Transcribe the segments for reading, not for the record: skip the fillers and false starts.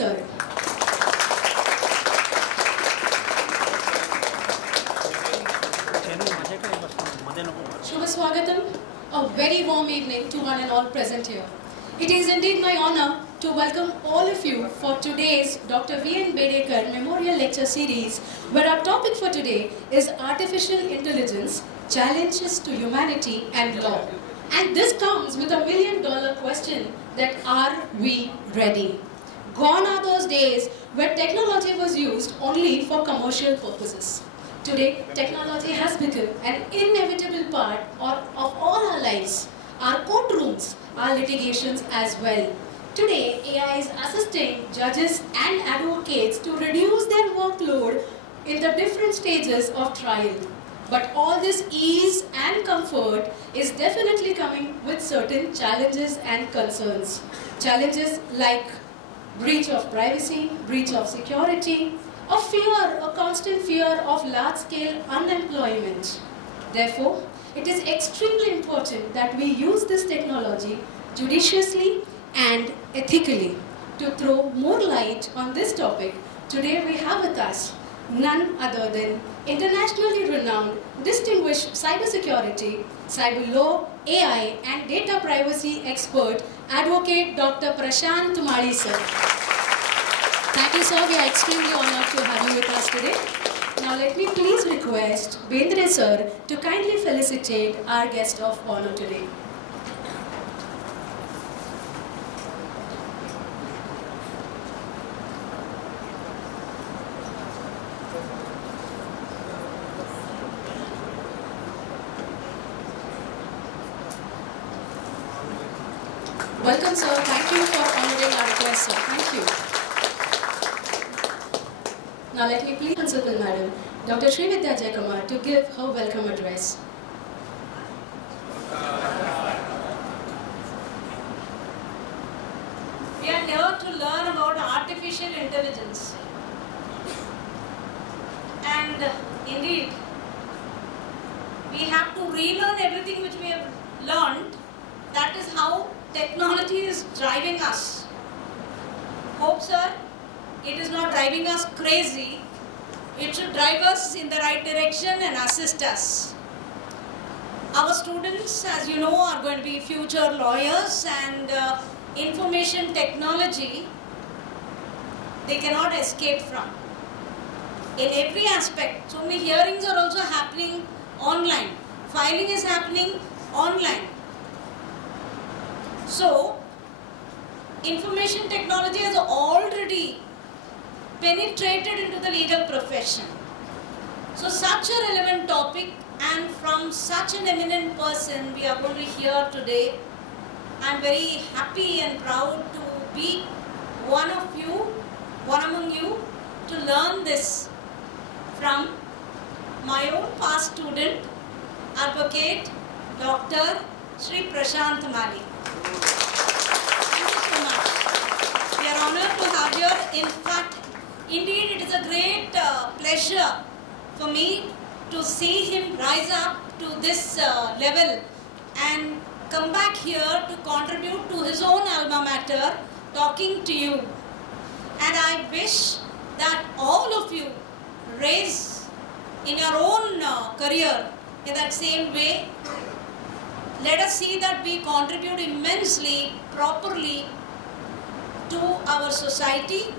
sir. Shubha Swagatam, a very warm evening to one and all present here. It is indeed my honor to welcome all of you for today's Dr. V.N. Bedekar Memorial Lecture Series, where our topic for today is Artificial Intelligence, Challenges to Humanity and Law. And this comes with $1 million question that are we ready? Gone are those days where technology was used only for commercial purposes. Today, technology has become an inevitable part of all our lives, our courtrooms, our litigations as well. Today, AI is assisting judges and advocates to reduce their workload in the different stages of trial. But all this ease and comfort is definitely coming with certain challenges and concerns. Challenges like breach of privacy, breach of security, a constant fear of large-scale unemployment. Therefore, it is extremely important that we use this technology judiciously and ethically. To throw more light on this topic, today we have with us none other than internationally renowned, distinguished cybersecurity, cyber law, AI and data privacy expert, Advocate Dr. Prashant Tumali sir. Thank you, sir. We are extremely honored to have you with us today. Now let me please request Bendre sir to kindly felicitate our guest of honor today. Welcome, sir. Thank you for honoring our request, sir. Thank you. Now let me please Principal Madam, Dr. Srividya Jayakumar, to give her welcome address. We are here to learn about artificial intelligence. And indeed, we have to relearn everything which we have learned. That is how technology is driving us. Hope, sir, it is not driving us crazy. It should drive us in the right direction and assist us. Our students, as you know, are going to be future lawyers, and information technology, they cannot escape from. In every aspect, so many hearings are also happening online. Filing is happening online. So, information technology has already penetrated into the legal profession. So, such a relevant topic, and from such an eminent person we are going to hear today. I am very happy and proud to be one among you, to learn this from my own past student, Advocate Dr. Sri Prashant Tumali. Thank you so much. We are honored to have you. In fact, indeed it is a great pleasure for me to see him rise up to this level and come back here to contribute to his own alma mater, talking to you. And I wish that all of you raise in your own career in that same way. Let us see that we contribute immensely, properly to our society,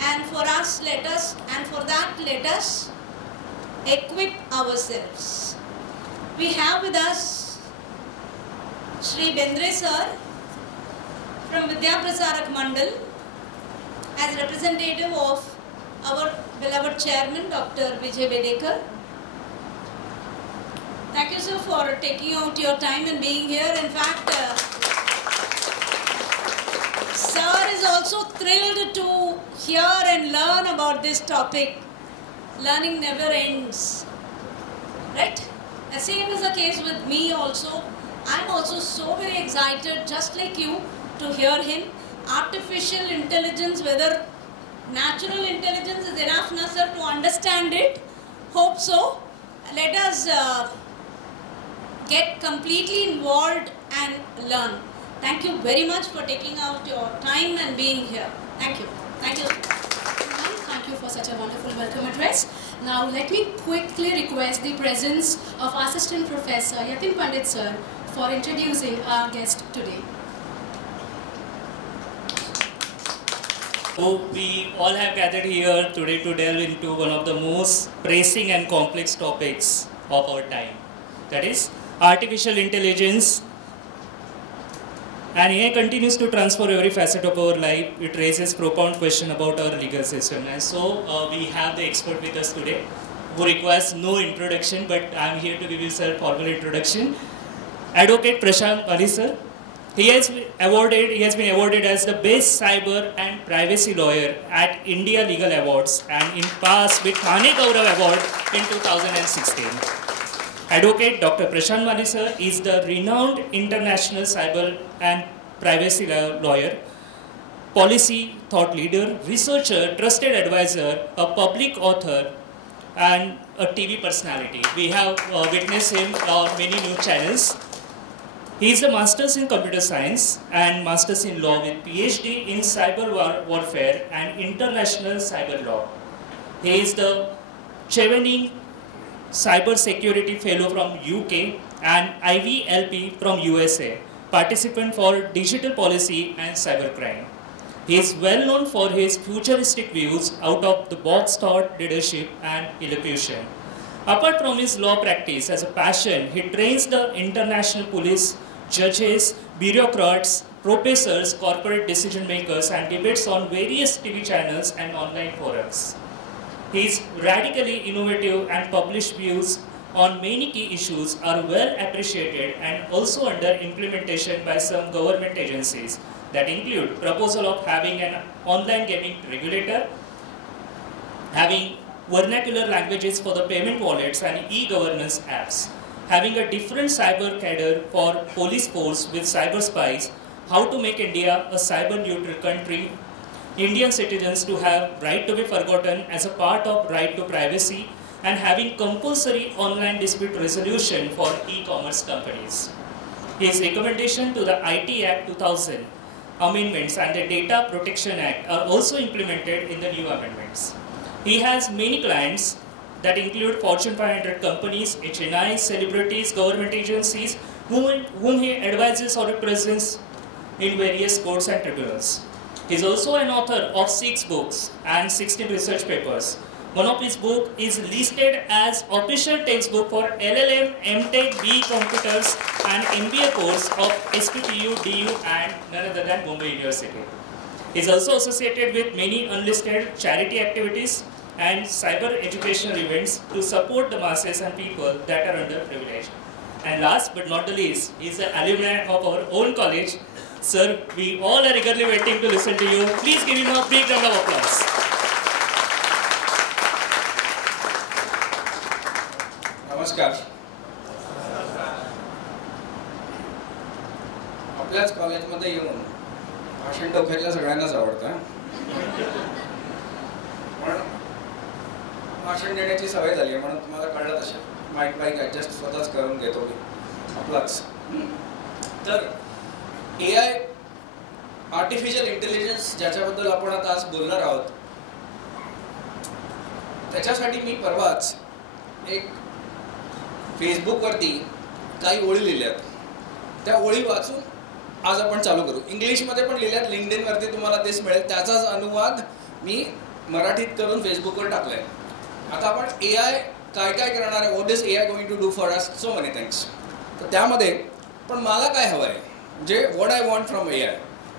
and for that let us equip ourselves. We have with us Shri Bendre sir from Vidya Prasarak Mandal as representative of our beloved chairman Dr. Vijay Bedekar. Thank you, sir, for taking out your time and being here. In fact, sir is also thrilled to hear and learn about this topic. Learning never ends, right? The same is the case with me also. I am also so very excited, just like you, to hear him. Artificial intelligence, whether natural intelligence is enough, na, sir, to understand it. Hope so. Let us get completely involved and learn. Thank you very much for taking out your time and being here. Thank you. Thank you. Thank you for such a wonderful welcome address. Now let me quickly request the presence of Assistant Professor Yatin Pandit sir for introducing our guest today. So we all have gathered here today to delve into one of the most pressing and complex topics of our time. That is artificial intelligence. And AI continues to transform every facet of our life. It raises profound questions about our legal system. And so we have the expert with us today who requires no introduction, but I am here to give you a formal introduction. Advocate Prashant Mali sir. He has been awarded as the best cyber and privacy lawyer at India Legal Awards and in past with Thane Gaurav Award in 2016. Advocate Dr. Prashant Mali sir is the renowned international cyber and privacy lawyer, policy thought leader, researcher, trusted advisor, a public author, and a TV personality. We have witnessed him on many news channels. He is a Master's in Computer Science and Master's in Law with PhD in Cyber Warfare and International Cyber Law. He is the Chevening Cyber Security Fellow from UK and IVLP from USA, participant for Digital Policy and Cybercrime. He is well known for his futuristic views, out-of-the-box thought, leadership, and elocution. Apart from his law practice as a passion, he trains the international police, judges, bureaucrats, professors, corporate decision makers, and debates on various TV channels and online forums. His radically innovative and published views on many key issues are well appreciated and also under implementation by some government agencies that include proposal of having an online gaming regulator, having vernacular languages for the payment wallets and e-governance apps, having a different cyber cadre for police force with cyber spies, how to make India a cyber neutral country, Indian citizens to have right to be forgotten as a part of right to privacy, and having compulsory online dispute resolution for e-commerce companies. His recommendation to the IT Act 2000 amendments and the Data Protection Act are also implemented in the new amendments. He has many clients that include Fortune 500 companies, HNIs, celebrities, government agencies, whom he advises or represents in various courts and tribunals. He is also an author of 6 books and 16 research papers. One of his books is listed as official textbook for LLM, MTech, BE Computers and MBA course of SPPU, DU and none other than Mumbai University. He is also associated with many unlisted charity activities and cyber educational events to support the masses and people that are underprivileged. And last but not the least, he is an alumni of our own college. Sir, we all are eagerly waiting to listen to you. Please give him a big round of applause. नमस्कार. आपल्याच कॉलेजमध्ये येऊन भाषण डोक्यातल्या सगळ्यांनाच आवडतं. पण भाषण देण्याची सवय झाली आहे म्हणून तुम्हाला कळलं तसं माईक ॲडजस्ट स्वतःच करून घेतो मी आपलाच. तर AI आर्टिफिशियल इंटेलिजन्स ज्याच्याबद्दल आपण आता आज बोलणार आहोत त्याच्यासाठी मी परवाच एक फेसबुकवरती काही ओळी लिहिल्यात. त्या ओळी वाचून आज आपण चालू करू. इंग्लिशमध्ये पण लिहिल्यात, लिंक्डइनवरती तुम्हाला तेच मिळेल. त्याचाच अनुवाद मी मराठीत करून फेसबुकवर टाकलाय. आता आपण AI काय काय करणार आहे, what is AI going to do for us, so many things. तर त्यामध्ये पण मला काय हवं आहे, म्हणजे what I want from AI.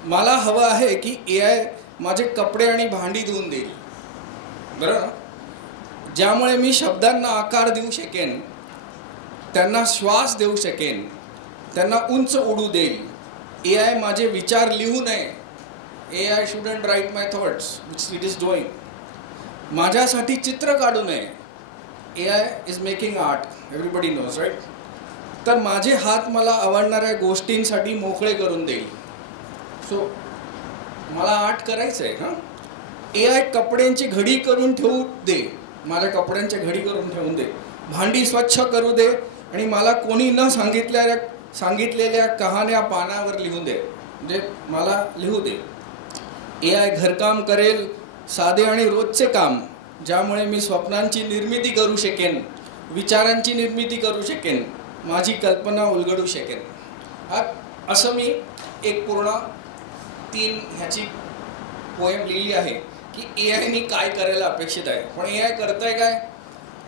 मला हवं आहे की AI माझे कपडे आणि भांडी धुवून देईल, बरं, ज्यामुळे मी शब्दांना आकार देऊ शकेन, त्यांना श्वास देऊ शकेन, त्यांना उंच उडू देईल. AI माझे विचार लिहू नये. AI shouldn't write my thoughts, which it is doing. माझ्यासाठी चित्र काढू नये. AI is making art, everybody knows, right? तर माझे हात मला आवडणाऱ्या गोष्टींसाठी मोकळे करून देईल. सो मला आर्ट करायचं आहे. हां, AI कपड्यांची घडी करून ठेवू दे, माझ्या कपड्यांची घडी करून ठेवून दे, भांडी स्वच्छ करू दे आणि मला कोणी न सांगितलेल्या कहाण्या पानावर लिहून दे, म्हणजे मला लिहू दे. AI घरकाम करेल, साधे आणि रोजचे काम, ज्यामुळे मी स्वप्नांची निर्मिती करू शकेन, विचारांची निर्मिती करू शकेन, माझी कल्पना उलगडू शकेन. असं मी एक पूर्ण 3 ह्याची पोएम लिहिली आहे की AI काय करायला अपेक्षित आहे. पण AI करतंय काय,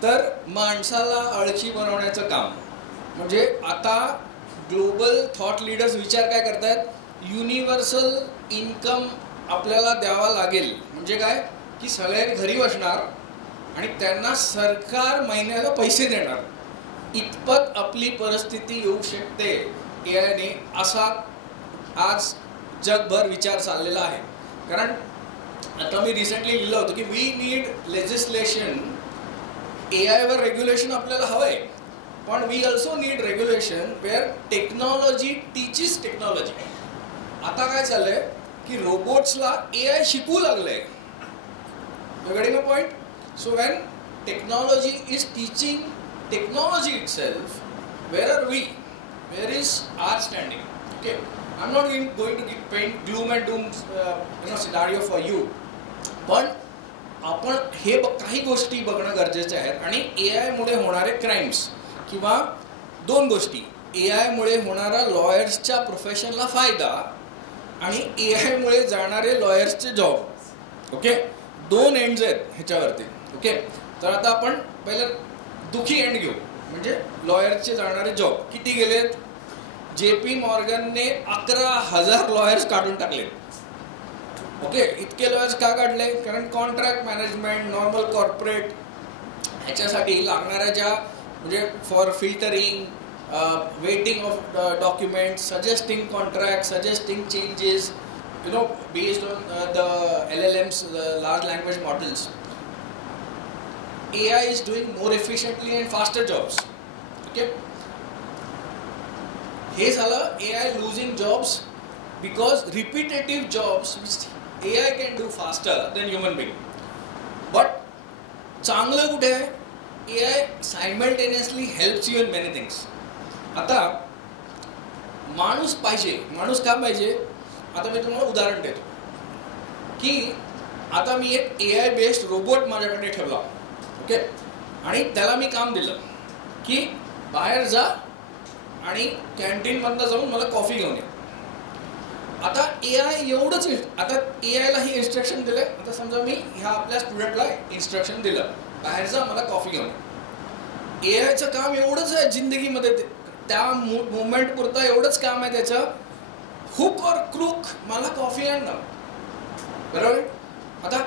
तर माणसाला आळशी बनवण्याचं काम. म्हणजे आता ग्लोबल थॉट लीडर्स विचार काय करतायत, युनिव्हर्सल इन्कम आपल्याला द्यावा लागेल. म्हणजे काय की सगळे घरी बसणार आणि त्यांना सरकार महिन्याला पैसे देणार, इतपत आपली परिस्थिती येऊ शकते AI असा आज जगभर विचार चाललेला आहे. कारण आता मी रिसेंटली लिहिलं होतं की वी नीड लेजिस्लेशन. AI वर रेग्युलेशन आपल्याला हवंय, पण we also need regulation where technology teaches technology. आता काय चाललंय की रोबोट्सला AI शिकवू लागलंय. You getting a point? So when technology is teaching technology itself, where are we? Where is our standing? Okay, I'm not going to paint gloom and doom scenario for you, पण आपण हे काही गोष्टी बघणं गरजेचे आहेत. आणि AI मुळे होणारे क्राईम्स किंवा 2 गोष्टी, AI मुळे होणारा लॉयर्सच्या प्रोफेशनला फायदा आणि AI मुळे जाणारे लॉयर्सचे जॉब. ओके, 2 एंड्स आहेत ह्याच्यावरती. ओके, तर आता आपण पहिलं दुखी एंड घेऊ, म्हणजे लॉयरचे जाणारे जॉब किती गेलेत. JP मॉर्गनने 11,000 लॉयर्स काढून टाकलेत. ओके, इतके लॉयर्स का काढले, कारण कॉन्ट्रॅक्ट मॅनेजमेंट, नॉर्मल कॉर्पोरेट ह्याच्यासाठी लागणाऱ्या ज्या म्हणजे for filtering, waiting of documents, suggesting contract, suggesting changes, based on the LLMs, large language models. AI is doing more efficiently and faster jobs. Okay, हे झालं AI losing jobs because repetitive jobs which AI can do faster than human being. But चांगलं कुठे आहे, AI simultaneously helps you in many things. आता माणूस पाहिजे, माणूस का पाहिजे, आता मी तुम्हाला उदाहरण देतो की आता मी एक AI बेस्ड रोबोट माझ्याकडे ठेवला. ओके, आणि त्याला मी काम दिलं की बाहेर जा आणि कॅन्टीनमधनं जाऊन मला कॉफी घेऊन ये. आता AI एवढंच, आता AIला ही इन्स्ट्रक्शन दिलं. आता समजा मी ह्या आपल्या स्टुडंटला इन्स्ट्रक्शन दिलं, बाहेर जा मला कॉफी घेऊन ये. AIचं काम एवढंच आहे जिंदगीमध्ये, त्या मुवमेंट पुरता एवढंच काम आहे त्याचं, हुक और क्रूक मला कॉफी आणणं. बरोबर. आता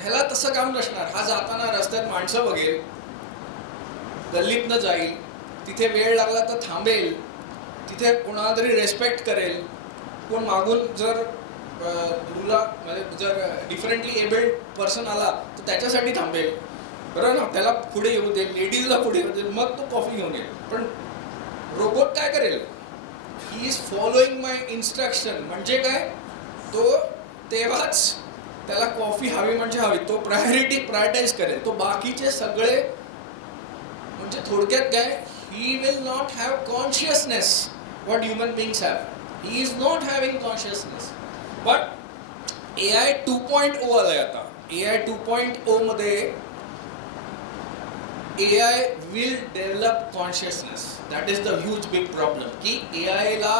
ह्याला तसं काम नसणार. हा जाताना रस्त्यात माणसं बघेल, गल्लीतनं जाईल, तिथे वेळ लागला तर थांबेल, तिथे कोणाला तरी रेस्पेक्ट करेल. कोण मागून जर तुला म्हणजे जर डिफरंटली एबल्ड पर्सन आला तर त्याच्यासाठी थांबेल. बरोबर ना, त्याला पुढे येऊ देईल, लेडीजला पुढे येऊ देईल, मग तो कॉफी घेऊन येईल. पण रोबोट काय करेल, he is following my instruction. म्हणजे काय, तो तेव्हाच त्याला कॉफी हवी म्हणजे हवी, तो प्रायोरिटाईज करेल. तो बाकीचे सगळे म्हणजे थोडक्यात काय, he will not have consciousness what human beings have. He is not having consciousness. But AI 2.0 आलाय आता. AI 2.0 मध्ये AI will develop consciousness. That is the huge big problem की AIला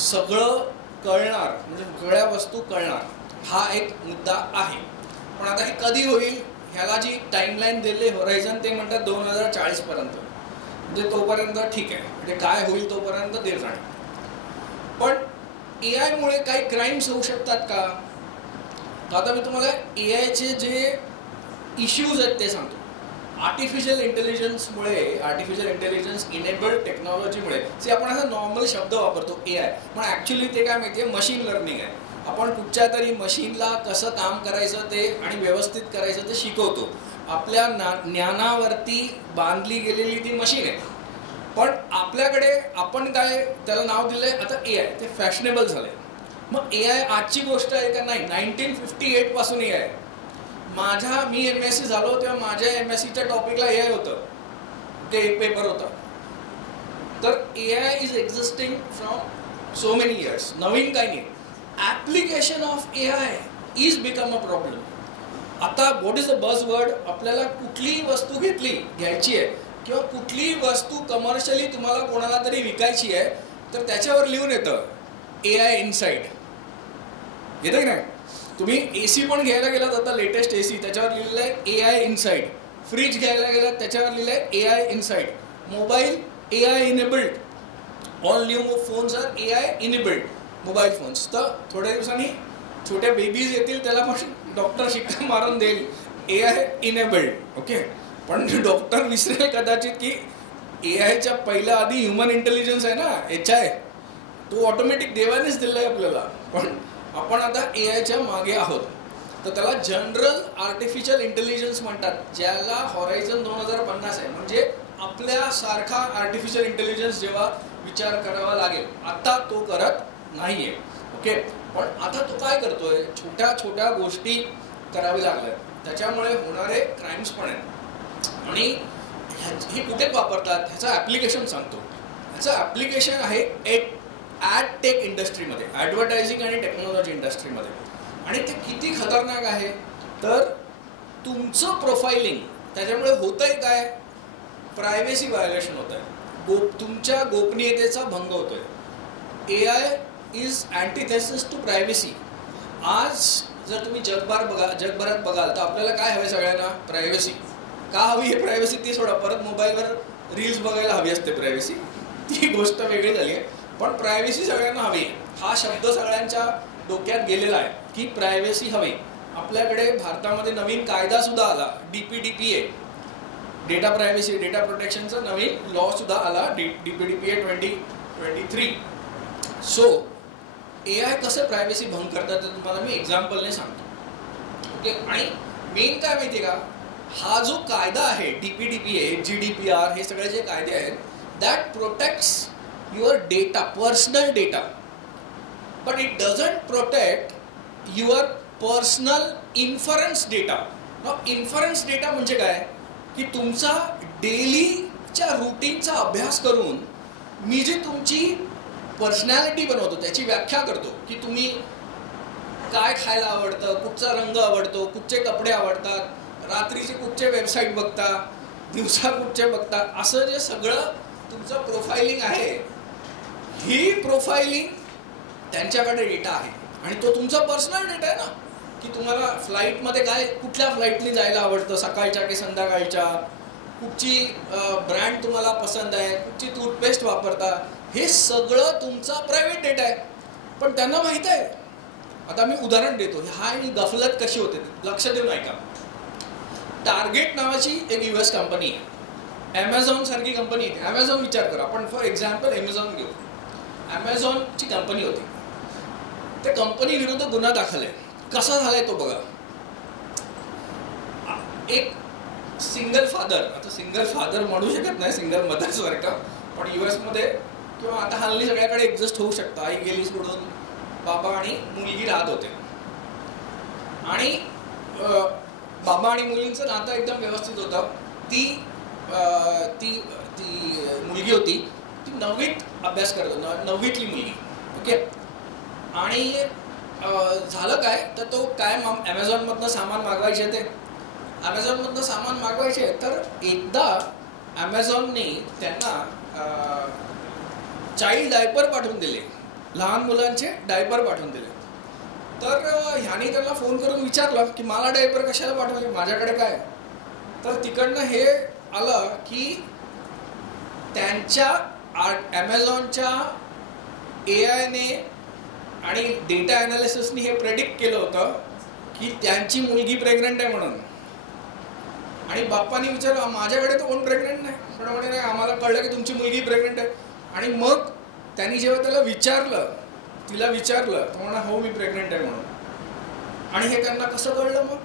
सगळं कळणार, म्हणजे सगळ्या वस्तू कळणार, हा एक मुद्दा आहे. पण आता हे कधी होईल, ह्याला जी टाईमलाईन दिली होरायझन, ते म्हणतात 2040 पर्यंत. म्हणजे तोपर्यंत ठीक आहे, म्हणजे काय होईल तोपर्यंत देर जाणे. पण AI मुळे काही क्राईम्स होऊ शकतात का. आता मी तुम्हाला AIचे जे इश्यूज आहेत ते सांगतो. आर्टिफिशियल इंटेलिजन्समुळे, आर्टिफिशियल इंटेलिजन्स इनेबल्ड टेक्नॉलॉजीमुळे, जे आपण असा नॉर्मल शब्द वापरतो AI, पण ॲक्च्युली ते काय माहिती आहे, मशीन लर्निंग आहे. आपण कुठच्या तरी मशीनला कसं काम करायचं ते आणि व्यवस्थित करायचं ते शिकवतो. आपल्या ज्ञानावरती बांधली गेलेली ती मशीन आहे. पण आपल्याकडे आपण काय त्याला नाव दिलंय आता AI, ते फॅशनेबल झालंय. मग AI आजची गोष्ट आहे का, नाही. 1958 पासून AI. मी MSc झालो तेव्हा माझ्या MScच्या टॉपिकला AI होतं, ते एक पेपर होता. तर AI is existing from so many years. नवीन काही नाही. Application of AI is become a problem. आता what is the buzzword? आपल्याला कुठलीही वस्तू घ्यायची आहे किंवा कुठलीही वस्तू कमर्शियली तुम्हाला कोणाला तरी विकायची आहे, तर त्याच्यावर लिहून येतं AI इनसाइड. येतं की नाही? तुम्ही AC पण घ्यायला गेलात, आता लेटेस्ट AC, त्याच्यावर लिहिलेलं आहे AI इनसाइड. फ्रीज घ्यायला गेलात, त्याच्यावर लिहिलं आहे AI inside. Mobile AI enabled. All new phones are AI enabled mobile phones. तर थोड्या दिवसांनी छोट्या बेबीज येतील, त्याला पण डॉक्टर शिक्का मारून देईल AI इनेबल्ड. ओके, पण डॉक्टर विसरेल कदाचित की AIच्या पहिल्या आधी ह्युमन इंटेलिजन्स आहे ना, HI, तो ऑटोमॅटिक देवानेच दिला आहे आपल्याला. पण आपण आता AIच्या मागे आहोत. तर त्याला जनरल आर्टिफिशियल इंटेलिजन्स म्हणतात, ज्याला हॉरायझन 2050 आहे. म्हणजे आपल्यासारखा आर्टिफिशियल इंटेलिजन्स जेव्हा विचार करावा लागेल, आता तो करत नाही आहे. ओके, पण आता तो काय करतोय? छोट्या छोट्या गोष्टी करावी लागल्या, त्याच्यामुळे होणारे क्राईम्स पण आहेत. आणि हे कुठे वापरतात ह्याचं ॲप्लिकेशन सांगतो. ह्याचं ॲप्लिकेशन आहे ॲड टेक इंडस्ट्रीमध्ये, ॲडव्हर्टायझिंग आणि टेक्नॉलॉजी इंडस्ट्रीमध्ये. आणि ते किती खतरनाक आहे तर तुमचं प्रोफाइलिंग त्याच्यामुळे होतं आहे काय? प्रायव्हेसी व्हायोलेशन होत आहे, तुमच्या गोपनीयतेचा भंग होतो आहे. AI is antithesis to privacy. आज जर तुम्ही जगभरात बघाल तर आपल्याला काय हवे सगळ्यांना? प्रायव्हेसी. का हवी आहे प्रायव्हेसी? ती सोडा, परत मोबाईलवर रील्स बघायला हवी असते प्रायव्हेसी, ती गोष्ट वेगळी झाली आहे. पण प्रायव्हेसी सगळ्यांना हवी आहे. हा शब्द सगळ्यांच्या डोक्यात गेलेला आहे की प्रायव्हेसी हवी. आपल्याकडे भारतामध्ये नवीन कायदा सुद्धा आला, DPDPA, डेटा प्रायव्हेसी डेटा प्रोटेक्शनचा नवीन लॉ सुद्धा आला, DPDPA 2023. सो AI कसं प्रायव्हेसी भंग करतात ते तुम्हाला मी एक्झाम्पलने सांगतो. ओके, आणि मेन काय माहिती आहे का? हा जो कायदा आहे DPDPA, GDPR, हे सगळे जे कायदे आहेत, that protects your data, personal data, but it doesn't protect your personal inference data. Now inference data म्हणजे काय? की तुमचा डेलीच्या रुटीनचा अभ्यास करून मी जे तुमची पर्सनॅलिटी बनवतो त्याची व्याख्या करतो, की तुम्ही काय खायला आवडतं, कुठचा रंग आवडतो, कुठचे कपडे आवडतात, रात्रीचे कुठचे वेबसाईट बघता, दिवसा कुठचे बघता, असं जे सगळं तुमचं प्रोफाइलिंग आहे, ही प्रोफाइलिंग त्यांच्याकडे डेटा आहे. आणि तो तुमचा पर्सनल डेटा आहे ना, की तुम्हाला फ्लाईटमध्ये काय, कुठल्या फ्लाईटने जायला आवडतं, सकाळच्या की संध्याकाळच्या, कुठची ब्रँड तुम्हाला पसंत आहे, कुठची टूथपेस्ट वापरता, हे सगळं तुमचा प्रायव्हेट डेटा आहे. पण त्यांना माहीत आहे. आता मी उदाहरण देतो, हा ही गफलत कशी होते लक्ष देऊन ऐका. टार्गेट नावाची एक US कंपनी आहे, ॲमेझॉन सारखी कंपनी आहे. ॲमेझॉन विचार करा, आपण फॉर एक्झाम्पल ॲमेझॉन घेऊ. ॲमेझॉनची कंपनी होती, त्या कंपनी विरुद्ध गुन्हा दाखल आहे. कसा झालाय तो बघा. एक सिंगल फादर, आता सिंगल फादर म्हणू शकत नाही, सिंगल मदर सारखा, पण US मध्ये किंवा आता हल्ली सगळ्याकडे ऍडजस्ट होऊ शकतं. आई गेली सोडून, बाबा आणि मुलगी राहत होते. आणि बाबा आणि मुलींचं नातं एकदम व्यवस्थित होतं. ती मुलगी होती, ती 9वीत अभ्यास करत होती, 9वीतली मुलगी. ओके, आणि झालं काय तर तो काय ॲमेझॉनमधनं सामान मागवायचे, ते ॲमेझॉनमधनं सामान मागवायचे. तर एकदा ॲमेझॉनने त्यांना चाइल्ड डायपर पाठवून दिले, लहान मुलांचे डायपर पाठवून दिले. तर ह्याने त्यांना फोन करून विचारलं की मला डायपर कशाला पाठवले, माझ्याकडे काय. तर तिकडनं हे आलं की त्यांच्या ॲमेझॉनच्या AIने आणि डेटा ॲनालिसिसनी हे प्रेडिक्ट केलं होतं की त्यांची मुलगी प्रेग्नंट आहे म्हणून. आणि बाप्पानी विचारलं माझ्याकडे तर कोण प्रेग्नंट नाही, पण म्हणे नाही आम्हाला कळलं की तुमची मुलगी प्रेग्नंट आहे. आणि मग त्यांनी जेव्हा तिला विचारलं तर म्हणा हो मी प्रेग्नंट आहे म्हणून. आणि हे त्यांना कसं कळलं? मग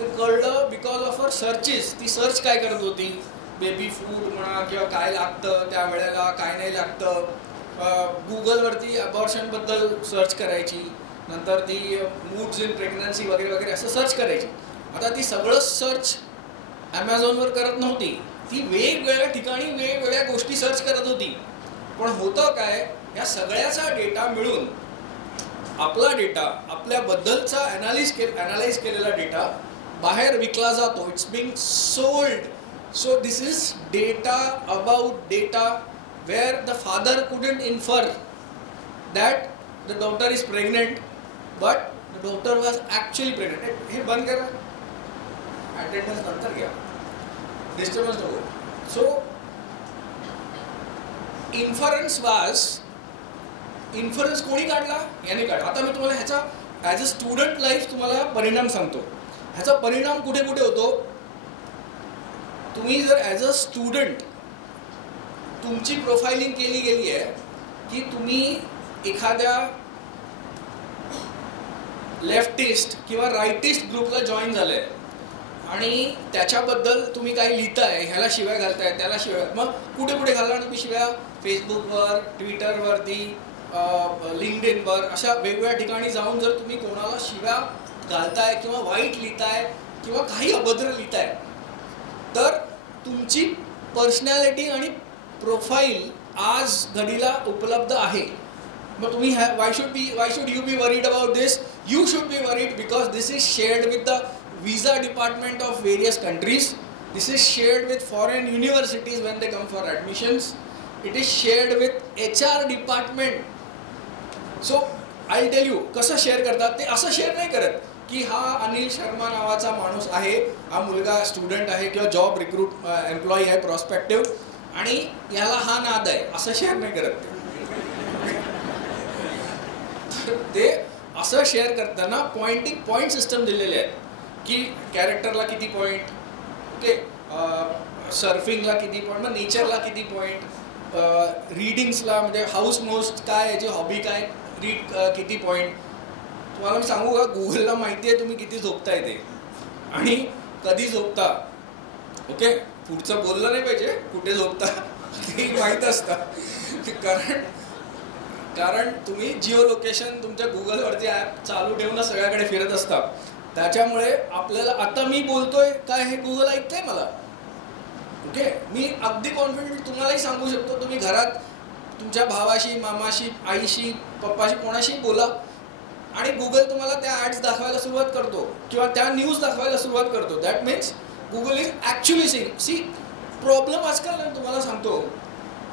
ते कळलं बिकॉज ऑफ हर सर्चेस. ती सर्च काय करत होती, बेबी फूड म्हणा किंवा काय लागतं त्या वेळेला, काय नाही लागतं. गुगलवरती अबॉर्शनबद्दल सर्च करायची, नंतर ती मूड्स इन प्रेग्नन्सी वगैरे वगैरे असं सर्च करायची. आता ती सगळं सर्च ॲमेझॉनवर करत नव्हती, ती वेगवेगळ्या ठिकाणी वेगवेगळ्या गोष्टी सर्च करत होती. पण होतं काय, या सगळ्याचा डेटा मिळून आपला डेटा, आपल्याबद्दलचा ॲनालाइज केलेला डेटा बाहेर विकला जातो. It's being sold. So this is data about data where the father couldn't infer that the daughter is pregnant but the daughter was actually pregnant. हे बंद करा, अटेंडन्स नंतर घ्या, डिस्टर्बन्स नको. सो इन्फरन्स कोणी काढला? याने काढला. आता मी तुम्हाला ह्याचा ॲज अ स्टुडंट लाईफ तुम्हाला परिणाम सांगतो. ह्याचा परिणाम कुठे कुठे होतो? तुम्ही जर ॲज अ स्टुडंट तुमची प्रोफाइलिंग केली गेली आहे की तुम्ही एखाद्या लेफ्टिस्ट किंवा राईटिस्ट ग्रुपला जॉईन झाले आणि त्याच्याबद्दल तुम्ही काही लिहिताय, ह्याला शिव्या घालताय, त्याला शिव्या, मग कुठे कुठे घालणार तुम्ही शिव्या? फेसबुकवर, ट्विटरवरती, लिंक्डइनवर, अशा वेगवेगळ्या ठिकाणी जाऊन जर तुम्ही कोणाला शिव्या घालताय किंवा वाईट लिहिताय किंवा काही अभद्र लिहिताय तर तुमची पर्सनॅलिटी आणि प्रोफाईल आज घडीला उपलब्ध आहे. मग तुम्ही why should you be worried about this? You should be worried because this is shared with the visa department of various countries. This is shared with foreign universities when they come for admissions. It is shared with HR department. So I'll tell you कसं share करतात ते. असं share नाही करत की हा अनिल शर्मा नावाचा माणूस आहे, हा मुलगा स्टुडंट आहे किंवा जॉब रिक्रूट एम्प्लॉई आहे प्रॉस्पेक्टिव्ह आणि याला हा नाद आहे, असं शेअर नाही करत ते. असं शेअर करताना पॉईंट सिस्टम दिलेले आहे की कॅरेक्टरला किती पॉईंट, ओके, सर्फिंगला किती पॉईंट, मग नेचरला किती पॉईंट, रीडिंग्सला म्हणजे हाऊस मोस्ट काय, याची हॉबी काय, रीड किती पॉईंट. तुम्हाला मी सांगू का, गुगलला माहिती आहे तुम्ही किती झोपताय ते आणि कधी झोपता. ओके, पुढचं बोललं नाही पाहिजे कुठे झोपता ते माहीत असतं. कारण तुम्ही जिओ लोकेशन तुमच्या गुगलवरती ॲप चालू ठेवून सगळ्याकडे फिरत असतात. त्याच्यामुळे आपल्याला आता मी बोलतोय काय हे गुगल ऐकतंय मला. ओके, मी अगदी कॉन्फिडेंट तुम्हालाही सांगू शकतो, तुम्ही घरात तुमच्या भावाशी, मामाशी, आईशी, पप्पाशी, कोणाशी बोला आणि गुगल तुम्हाला त्या ॲड्स दाखवायला सुरुवात करतो किंवा त्या न्यूज दाखवायला सुरुवात करतो. That means Google is actually see problem आजकाल ना तुम्हाला सांगतो,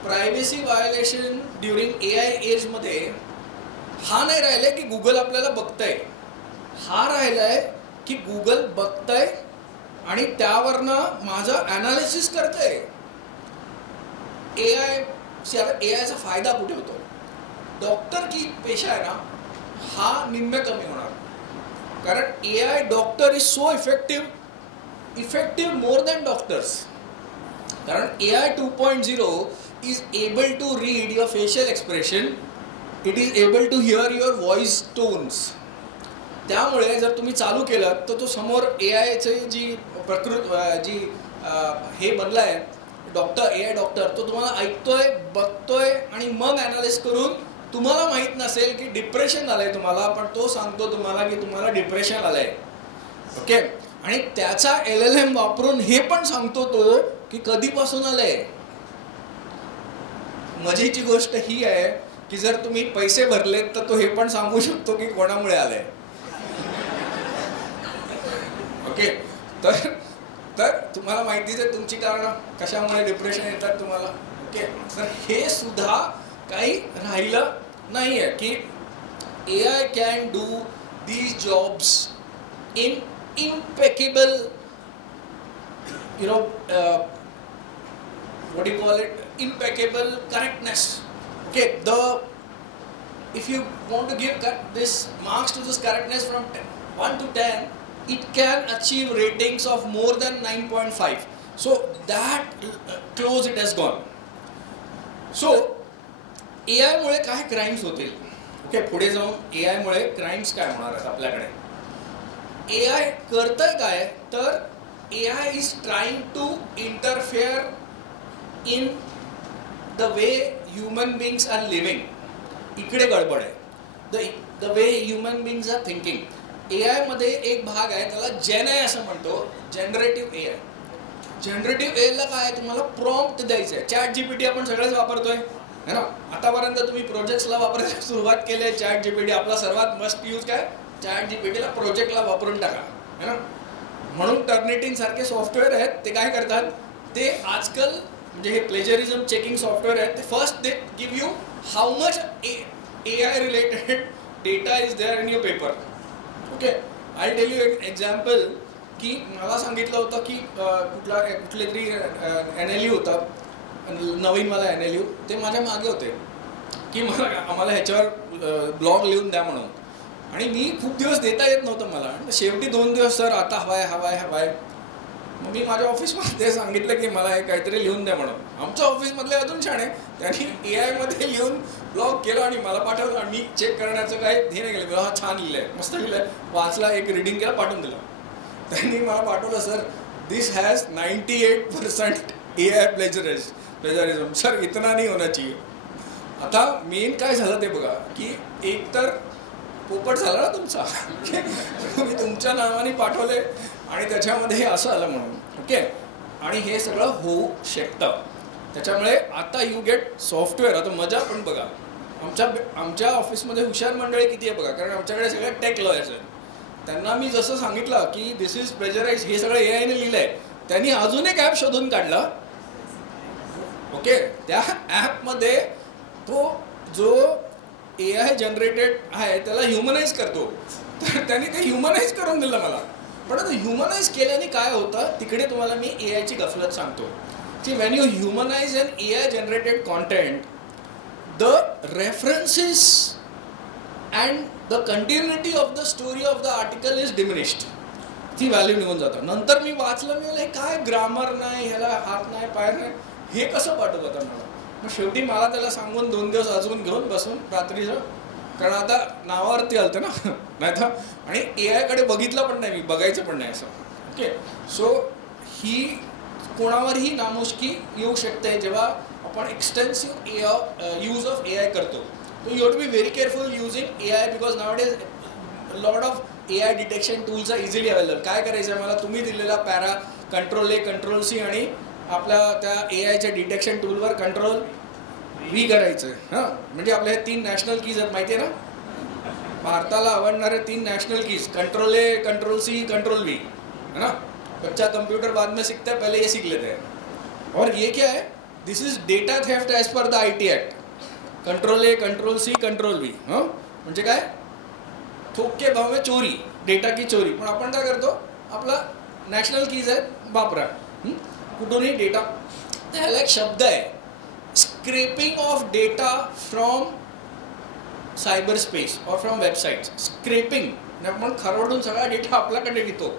प्रायव्हसी व्हायोलेशन ड्युरिंग AI एजमध्ये हा नाही राहिला की गुगल आपल्याला बघतंय, हा राहिला आहे की गुगल बघतंय आणि त्यावरनं माझं ॲनालिसिस करतंय. एआयचा फायदा कुठे होतो? डॉक्टर की पेशा आहे ना हा निम्मे कमी होणार. कारण AI doctor is so effective more than doctors. कारण AI 2.0 is able to read your facial expression, it is able to hear your voice tones. त्यामुळे जर तुम्ही चालू केलं तर तो समोर AIचे जी हे बनला आहे AI डॉक्टर, तो तुम्हाला ऐकतोय, बघतोय आणि मग ॲनालाइज करून तुम्हाला माहीत नसेल की डिप्रेशन आलंय तुम्हाला, पण तो सांगतो तुम्हाला की तुम्हाला डिप्रेशन आलंय. ओके, आणि त्याचा LLM वापरून हे पण सांगतो तो की कधीपासून आलंय. मजेची गोष्ट ही आहे की जर तुम्ही पैसे भरलेत तर तो हे पण सांगू शकतो की कोणामुळे आलंय. ओके, तर तुम्हाला माहितीच आहे तुमची कारणं कशामुळे डिप्रेशन येतात तुम्हाला. ओके, तर हे सुद्धा काही राहिलं नाही आहे की AI can do these jobs in impeccable, what do you call it, impeccable correctness. Okay, if you want to give this marks to this correctness from 1 to 10, it can achieve ratings of more than 9.5. So that close it has gone. So AI मुळे काय crimes होतील? Okay, पुढे जाऊन AI मुळे crimes काय होणार आहेत आपल्याकडे. AI करतंय काय तर AI is trying to interfere in the way human beings are living. इकडे गडबड आहे. The way human beings are thinking. AI मध्ये एक भाग आहे त्याला जेन आहे असं म्हणतो, जनरेटिव्ह AI. जनरेटिव्ह AI ला काय आहे, तुम्हाला प्रॉम्प्ट द्यायचं आहे. चॅट GPT आपण सगळेच वापरतोय. है ना. आतापर्यंत तुम्ही प्रोजेक्ट्सला वापरायला सुरुवात केली आहे. ChatGPT आपला सर्वात मस्ट यूज काय, ChatGPTला प्रोजेक्टला वापरून टाका, है ना. म्हणून टर्निटिंग सारखे सॉफ्टवेअर आहेत, ते काय करतात, ते आजकाल म्हणजे हे प्लेजरिझम चेकिंग सॉफ्टवेअर आहेत, ते first they give you how much AI related data is there in your paper. Okay, I tell you एक एक्झाम्पल की मला सांगितलं होतं की कुठले तरी NLU होता, नवीनवाला NLU, ते माझ्या मागे होते की आम्हाला ह्याच्यावर ब्लॉग लिहून द्या म्हणून. आणि मी खूप दिवस देता येत नव्हतं मला. शेवटी 2 दिवस सर आता हवाय. मग मी माझ्या ऑफिसमध्ये सांगितलं की मला हे काहीतरी लिहून द्या म्हणून. आमच्या ऑफिसमधले अजून छान आहे, त्यांनी AI लिहून ब्लॉग केलं आणि मला पाठवलं. आणि मी चेक करण्याचं काय हे नाही केलं. हा छान लिहिलं आहे, मस्त लिहिलं आहे, वाचला, एक रीडिंग केलं, पाठवून दिलं. त्यांनी मला पाठवलं, sir this has 98% AI plagiarism. Sir इतना नाही होना चाहिए. आता मेन काय झालं ते बघा की एक तर पोपट झाला ना तुमचा. मी तुमच्या नावाने पाठवले आणि त्याच्यामध्ये हे असं आलं म्हणून. ओके, आणि हे सगळं होऊ शकतं. त्याच्यामुळे आता यू गेट सॉफ्टवेअर. आता मजा पण बघा, आमच्या ऑफिसमध्ये हुशार मंडळी किती आहे बघा, कारण आमच्याकडे सगळे टेक लॉयर्स आहेत. त्यांना मी जसं सांगितलं की दिस इज प्लेजराइज, हे सगळं AIने लिहिलं आहे, त्यांनी अजून एक ॲप शोधून काढला. ओके, त्या ॲपमध्ये तो जो AI जनरेटेड आहे त्याला ह्युमनाइज करतो. तर त्यांनी ते ह्युमनाइज करून दिलं मला. पण आता ह्युमनाइज केल्याने काय होतं, तिकडे तुम्हाला मी AIची गफलत सांगतो की when you humanise an AI generated content, the references and the continuity of the story of the article is diminished. ती व्हॅल्यू निघून जातं. नंतर मी वाचलं, मी हे काय ग्रामर नाही, ह्याला हात नाही, पाय नाही, हे कसं पाठवत मला. मग शेवटी मला त्याला सांगून 2 दिवस अजून घेऊन बसून रात्रीचं, कारण आता नावावरती आलतं ना, नाही तर. आणि AIकडे बघितलं पण नाही मी, बघायचं पण नाही असं. ओके, सो ही कोणावरही नामुष्की येऊ शकते जेव्हा आपण एक्सटेन्सिव्ह यूज ऑफ AI करतो. So you have to be very careful using AI because nowadays a lot of AI detection tools are easily available. काय करायचं आहे मला, तुम्ही दिलेला पॅरा Ctrl+A Ctrl+C आणि आपल्या त्या AIच्या डिटेक्शन टूलवर Ctrl+V करायचं आहे. हां, म्हणजे आपल्या 3 नॅशनल कीज आहेत, माहिती आहे ना, भारताला आवडणारे 3 national keys, Ctrl+A Ctrl+C Ctrl+V, है ना. बच्चा कंप्यूटर बाद में सीखता है, पहले ये सीख लेते हैं. और ये क्या है, this is data theft as per the IT act. Ctrl+A Ctrl+C Ctrl+V. हां, म्हणजे काय, थोक के भाव में चोरी, डेटा की चोरी. पण आपण काय करतो, आपला नॅशनल कीज आहेत वापरा, कुठूनही डेटा. त्याला एक शब्द आहे, scraping of data from cyber space और फ्रॉम वेबसाईट. स्क्रेपिंग, आपण खरवडून सगळा डेटा आपल्याकडे घेतो.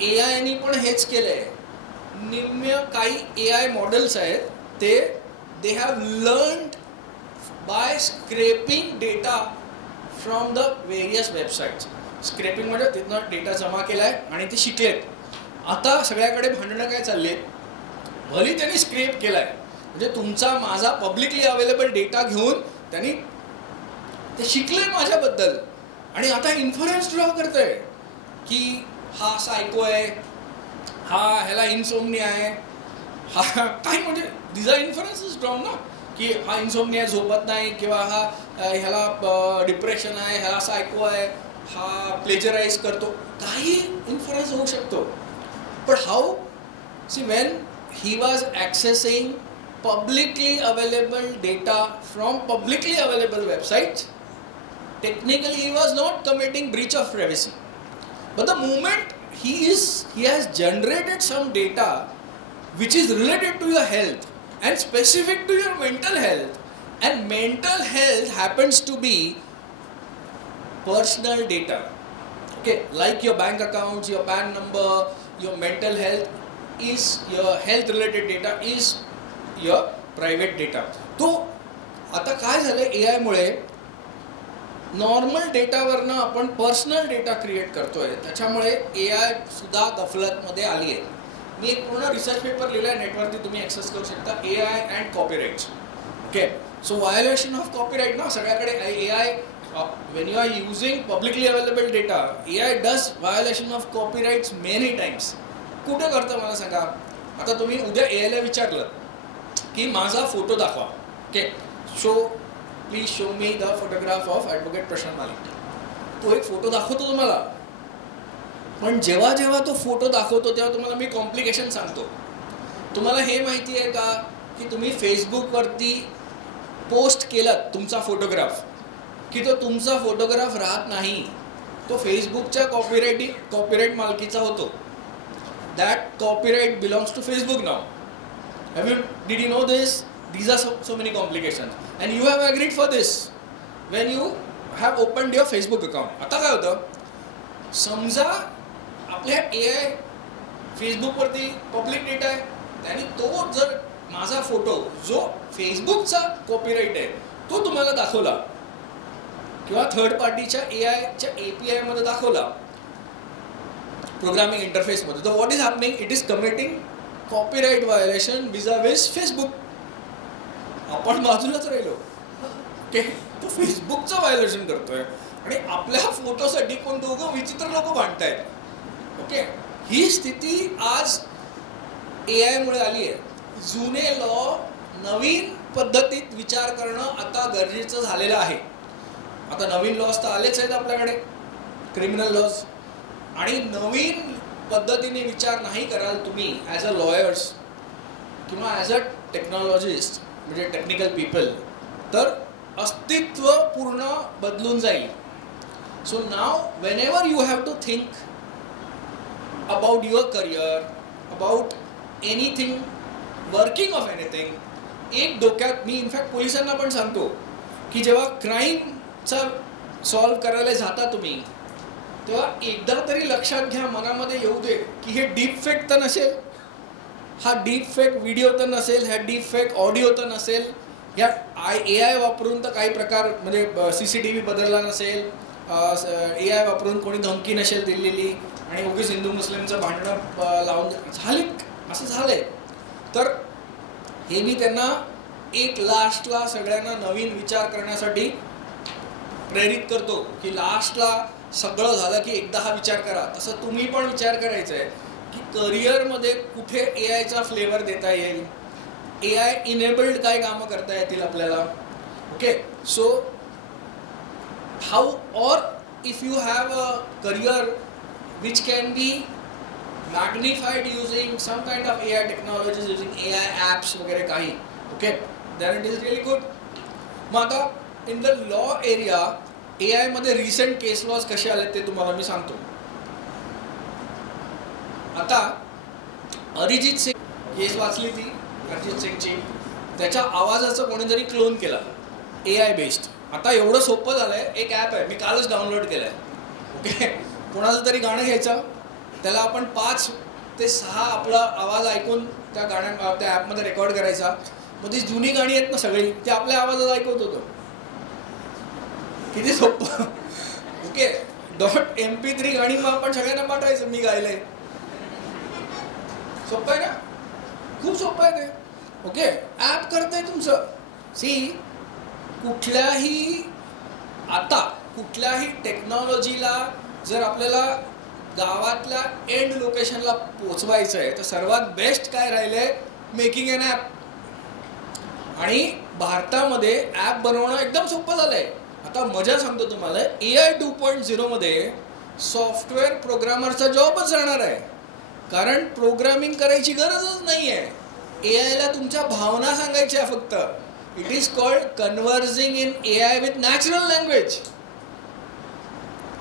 AIने पण हेच केलं आहे. निम्म्य काही AI मॉडेल्स आहेत, ते they have learned by scraping data from the various websites. Scraping म्हणजे तिथनं डेटा जमा केला आहे आणि ते शिकलेत. आता सगळ्याकडे भांडणं काय चालले, भली त्यांनी स्क्रेप केला आहे, म्हणजे तुमचा माझा पब्लिकली अवेलेबल डेटा घेऊन त्यांनी ते शिकले माझ्याबद्दल. आणि आता इन्फ्लुएन्स ड्रॉ करत आहे की हा सायको आहे, हा ह्याला इन्सोमनिया आहे, हा काही, म्हणजे दिस आर इन्फ्लुएन्सेस ड्रॉ ना, की हा इन्सोमनिया, झोपत नाही, किंवा हा ह्याला डिप्रेशन आहे, ह्याला सायको आहे, हा प्लेजराइज करतो, काही इन्फ्लुएन्स होऊ शकतो. पण how, see when he was accessing publicly available data from publicly available websites, technically he was not committing breach of privacy. But the moment he has generated some data which is related to your health and specific to your mental health, and mental health happens to be personal data, okay, like your bank accounts, your PAN number, your mental health is your health related data is your private data. तो आता काय झालं, AI मुळे normal डेटावरनं आपण personal data create करतोय, त्याच्यामुळे AI सुद्धा गफलतमध्ये आली आहे. मी एक पूर्ण रिसर्च पेपर लिहिला आहे, नेटवरती तुम्ही ॲक्सेस करू शकता, AI and copyrights. Okay, so violation of copyright ना सगळ्याकडे. AI when you are using publicly available data, AI does violation of copyrights many times. कुठे करतं मला सांगा. आता तुम्ही उद्या AI ला विचारलं की माझा फोटो दाखवा, okay, please show me the photograph of advocate Prashant मालिक. तो एक फोटो दाखवतो तुम्हाला, पण जेव्हा जेव्हा तो फोटो दाखवतो तेव्हा तुम्हाला मी कॉम्प्लिकेशन सांगतो. तुम्हाला हे माहिती आहे का की तुम्ही फेसबुकवरती पोस्ट केलात तुमचा फोटोग्राफ की तो तुमचा फोटोग्राफ राहत नाही, तो फेसबुकच्या कॉपीराईट मालकीचा होतो. That copyright belongs to Facebook now. Did you know this? These are so many complications, and you have agreed for this when you have opened your Facebook account. आता काय होतं, समजा आपल्या AI फेसबुकवरती पब्लिक डेटा आहे, आणि तो जर माझा फोटो जो फेसबुकचा कॉपीराईट आहे तो तुम्हाला दाखवला किंवा थर्ड पार्टीच्या AIच्या API मध्ये दाखवला, प्रोग्रामिंग इंटरफेसमध्ये, तर what is happening, it is committing copyright violation vis a vis Facebook. आपण बाजूलाच राहिलो, ओके, तो फेसबुकचं व्हायोलेशन करतोय आणि आपल्या फोटोसाठी कोण दोघं विचित्र लोक भांडतायत. ओके, ही स्थिती आज AI मुळे आली आहे. जुने लॉ नवीन पद्धतीत विचार करणं आता गरजेचं झालेलं आहे. आता नवीन लॉज तर आलेच आहेत आपल्याकडे, क्रिमिनल लॉज, आणि नवीन पद्धतीने विचार नाही कराल तुम्ही ॲज अ लॉयर्स किंवा ॲज अ टेक्नॉलॉजिस्ट म्हणजे टेक्निकल पीपल, तर अस्तित्व पूर्ण बदलून जाईल. So now whenever you have to think about your career, about anything, working of anything, एक डोक्यात, मी इनफॅक्ट पोलिसांना पण सांगतो की जेव्हा क्राईमचा सॉल्व करायला जाता तुम्ही, तेव्हा एकदा तरी लक्षात घ्या, मनामध्ये येऊ दे की हे डीप फेक तर नसेल, हा डीप फेक व्हिडिओ तर नसेल, ह्या डीप फेक ऑडिओ तर नसेल, ह्या AI वापरून तर काही प्रकार म्हणजे CCTV बदलला नसेल, AI वापरून कोणी धमकी नसेल दिलेली आणि उगीच हिंदू मुस्लिमचं भांडणं लावून झाली, असं झालंय. तर हे मी त्यांना एक लास्टला सगळ्यांना नवीन विचार करण्यासाठी प्रेरित करतो की लास्टला सगळं झालं की एकदा हा विचार करा. तसं तुम्ही पण विचार करायचा आहे की करिअरमध्ये कुठे AIचा फ्लेवर देता येईल, AI इनेबल्ड काय कामं करता येतील आपल्याला. ओके, सो हाऊ, और if you have a career which can be magnified using some kind of AI technologies, using AI apps वगैरे काही, okay, then it is really good. मग आता in the law area AI मध्ये recent case laws कसे आले ते तुम्हाला मी सांगतो. आता अरिजित सिंग केस वाचली ती अरिजित सिंगची, त्याच्या आवाजाचं कोणीतरी क्लोन केला AI बेस्ड. आता एवढं सोपं झालंय, एक ॲप आहे, मी कालच डाउनलोड केलंय. ओके, कोणाचं तरी गाणं घ्यायचं, त्याला आपण 5 ते 6 आपला आवाज ऐकून त्या त्या ॲपमध्ये रेकॉर्ड करायचा. मग ती जुनी गाणी आहेत ना सगळी, ती आपल्या आवाजात ऐकवत होतो. किती सोपं. ओके, .mp3 गाणी मग आपण सगळ्यांना पाठवायचं, मी गायलंय. सोपं आहे ना, खूप सोपं आहे ते. ओके, ॲप करतंय तुमचं. सी, कुठल्याही टेक्नॉलॉजीला जर आपल्याला गावातल्या एंड लोकेशनला पोचवायचं आहे तर सर्वात बेस्ट काय राहिलंय, मेकिंग एन ॲप. आणि भारतामध्ये ॲप बनवणं एकदम सोपं झालंय. आता मजा सांगतो तुम्हाला, AI 2.0 मध्ये सॉफ्टवेअर प्रोग्रामरचा जॉबच जाणार आहे, कारण प्रोग्रामिंग करायची गरजच नाही आहे. AIला तुमच्या भावना सांगायच्या फक्त. It is called converging in AI with natural language.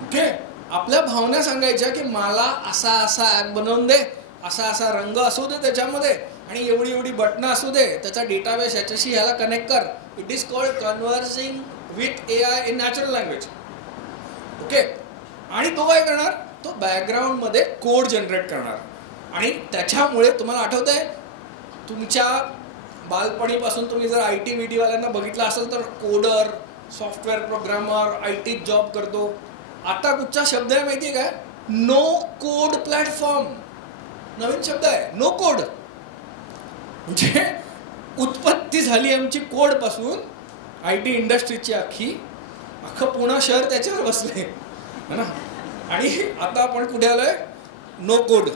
Okay, आपल्या भावना सांगायच्या की मला असा ॲप बनवून दे, असा रंग असू दे त्याच्यामध्ये, आणि एवढी एवढी बटणं असू दे, त्याचा डेटाबेस ह्याच्याशी ह्याला कनेक्ट कर. It is called converging with AI in natural language. Okay, आणि तो काय करणार, तो बॅकग्राऊंडमध्ये कोड जनरेट करणार. आणि त्याच्यामुळे तुम्हाला आठवत आहे, तुमच्या बालपणीपासून तुम्ही जर IT VT-वाल्यांना बघितलं असेल तर coder, software programmer, IT job करतो. आता कुठचा शब्द आहे माहिती आहे काय, नो कोड प्लॅटफॉर्म. नवीन शब्द आहे, नो कोड. म्हणजे उत्पत्ती झाली आमची कोड पासून, IT इंडस्ट्रीची अख्खं पुणे शहर त्याच्यावर बसले है ना. आणि आता आपण कुठे आलोय, नो कोड.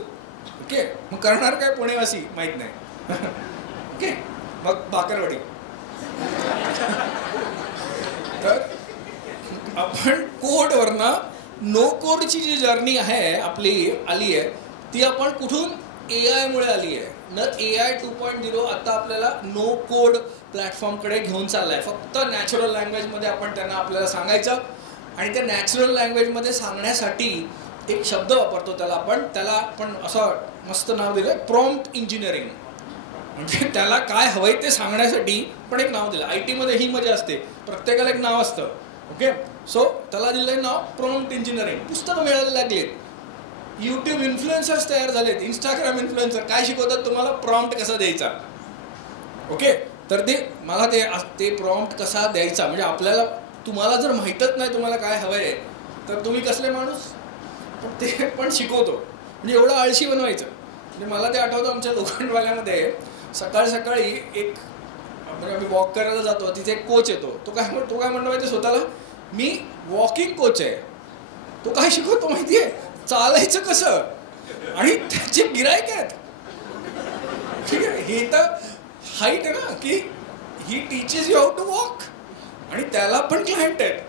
ओके, मग करणार काय पुणेवासी माहीत नाही. ओके, मग भाकरवडी. तर आपण कोडवरनं नो कोडची जी जर्नी आहे आपली आली आहे ती आपण कुठून AI मुळे आली आहे न AI 2.0 आता आपल्याला नो कोड प्लॅटफॉर्मकडे घेऊन चाललाय. फक्त नॅचरल लँग्वेजमध्ये आपण त्यांना आपल्याला सांगायचं आणि त्या नॅचरल लँग्वेजमध्ये सांगण्यासाठी एक शब्द वापरतो त्याला आपण असं मस्त नाव दिलं प्रॉम्प्ट इंजिनिअरिंग. म्हणजे त्याला काय हवंय ते सांगण्यासाठी पण एक नाव दिलं. IT मध्ये ही मजा असते, प्रत्येकाला एक नाव असतं. ओके, सो त्याला दिलंय नाव प्रॉम्प्ट इंजिनिअरिंग. पुस्तकं मिळायला लागलेत, यूट्यूब इन्फ्लुएन्सर्स तयार झालेत, इंस्टाग्राम इन्फ्लुएन्सर काय शिकवतात तुम्हाला प्रॉम्प्ट कसा द्यायचा. ओके, तर मला ते प्रॉम्प्ट कसा द्यायचा म्हणजे आपल्याला तुम्हाला जर माहीतच नाही तुम्हाला काय हवंय तर तुम्ही कसले माणूस, पण ते पण शिकवतो. म्हणजे एवढं आळशी बनवायचं. म्हणजे मला ते आठवतं आमच्या लोखंडवाल्यामध्ये सकाळी एक म्हणजे आम्ही वॉक करायला जातो, तिथे एक कोच येतो. तो काय म्हणतो माहिती स्वतःला, मी वॉकिंग कोच आहे. तो काय शिकवतो माहिती आहे, चालायचं कसं आणि त्याचे गिरायक आहेत. ठीक आहे, हे तर हाईट आहे ना की he teaches you how to walk आणि त्याला पण क्लायंट आहेत.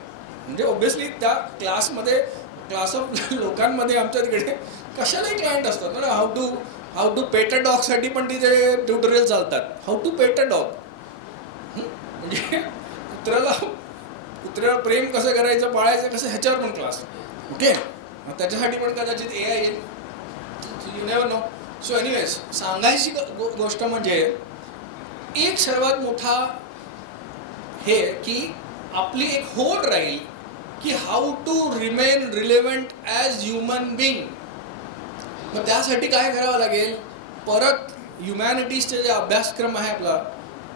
म्हणजे ऑब्व्हियसली त्या क्लास ऑफ लोकांमध्ये आमच्या तिकडे कशालाही क्लायंट असतात ना. हाऊ टू पेट अ डॉगसाठी पण तिथे ट्युटोरियल चालतात. How to pet a dog म्हणजे कुत्र्याला प्रेम कसं करायचं, पाळायचं कसं, ह्याच्यावर पण क्लास. ओके, त्याच्यासाठी पण कदाचित AI येईल. You never know. So anyways, सांगायची गोष्ट म्हणजे एक सर्वात मोठा हे की आपली एक होड राहील की how to remain relevant as human being. मग त्यासाठी काय करावं लागेल, परत ह्युमॅनिटीजचे जे अभ्यासक्रम आहे आपला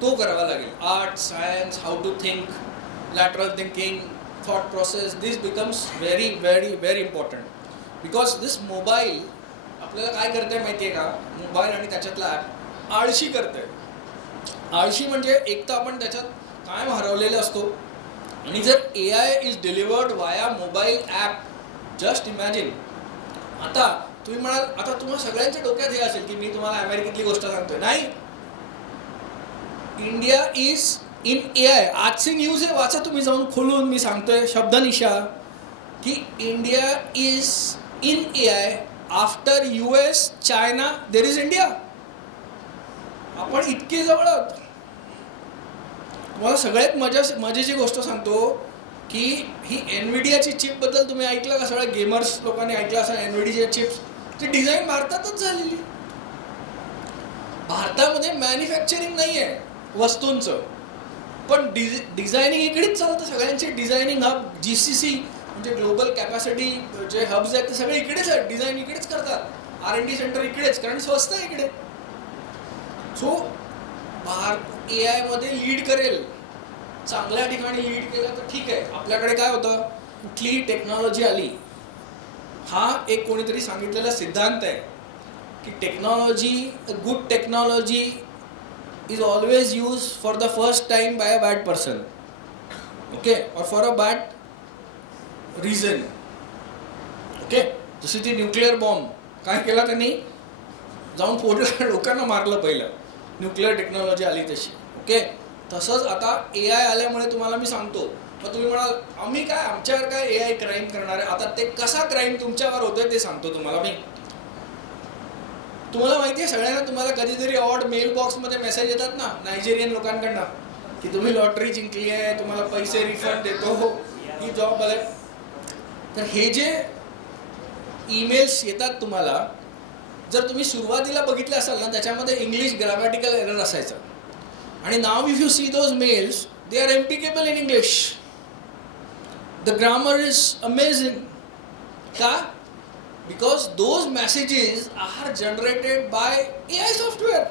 तो करावा लागेल. Art, science, how to think, lateral thinking, thought process, this becomes very very very important. Because this mobile आपल्याला काय करते माहिती आहे का, मोबाईल आणि त्याच्यातला ॲप आळशी करते. आळशी म्हणजे एक तर आपण त्याच्यात कायम हरवलेले असतो आणि जर AI इज डिलिव्हर्ड वाया मोबाईल ॲप, जस्ट इमॅजिन. आता तुम्ही म्हणाल, आता तुम्हाला सगळ्यांच्या डोक्यात हे असेल की मी तुम्हाला अमेरिकेतली गोष्ट सांगतोय. नाही, इंडिया इज इन AI. आजची न्यूज आहे, वाचा तुम्ही जाऊन खोलून. मी सांगतोय शब्दनिशा की India is in AI. After US, China, there is India. आपण इतके जवळ आहोत. तुम्हाला सगळ्यात मजेची गोष्ट सांगतो की ही NVIDIAची चिपबद्दल तुम्ही ऐकलं का? सगळ्या गेमर्स लोकांनी ऐकलं असं. NVIDIA चिप्स ची डिझाईन भारतातच झालेली. भारतामध्ये मॅन्युफॅक्चरिंग नाही आहे वस्तूंचं, पण डिझायनिंग इकडेच चालतं. सगळ्यांचे डिझायनिंग हब, GCC म्हणजे ग्लोबल कॅपॅसिटी जे हब्स आहेत ते सगळे इकडेच आहेत. डिझाईन इकडेच करतात, R&D सेंटर इकडेच, कारण स्वस्त आहे इकडे. सो भारत AI मध्ये लीड करेल, चांगल्या ठिकाणी लीड केलं तर ठीक आहे. आपल्याकडे काय होतं, कुठलीही टेक्नॉलॉजी आली, हा एक कोणीतरी सांगितलेला सिद्धांत आहे की good technology is always use for the first time by a bad person. Okay, और for a bad reason. Okay, जशी ती न्यूक्लिअर बॉम्ब काय केला त्यांनी, जाऊन फोडलं, लोकांना मारलं पहिलं. न्यूक्लिअर टेक्नॉलॉजी आली तशी. ओके, तसंच आता AI आल्यामुळे तुम्हाला मी सांगतो. मग तुम्ही म्हणाल आम्ही काय, आमच्यावर काय AI क्राईम करणार आहे. आता ते कसा क्राईम तुमच्यावर होतोय ते सांगतो तुम्हाला मी. तुम्हाला माहिती आहे सगळ्यांना, तुम्हाला कधीतरी ऑड मेल बॉक्समध्ये मेसेज येतात ना नायजेरियन लोकांकडनं की तुम्ही लॉटरी जिंकली आहे, तुम्हाला पैसे रिफंड देतो, ही जॉब बघा. तर हे जे ईमेल्स येतात तुम्हाला, जर तुम्ही सुरुवातीला बघितले असाल ना त्याच्यामध्ये इंग्लिश ग्रामॅटिकल एरर असायचं. आणि now if you see those mails, they are impeccable in English. The grammar is amazing. का? Because those messages are generated by AI software.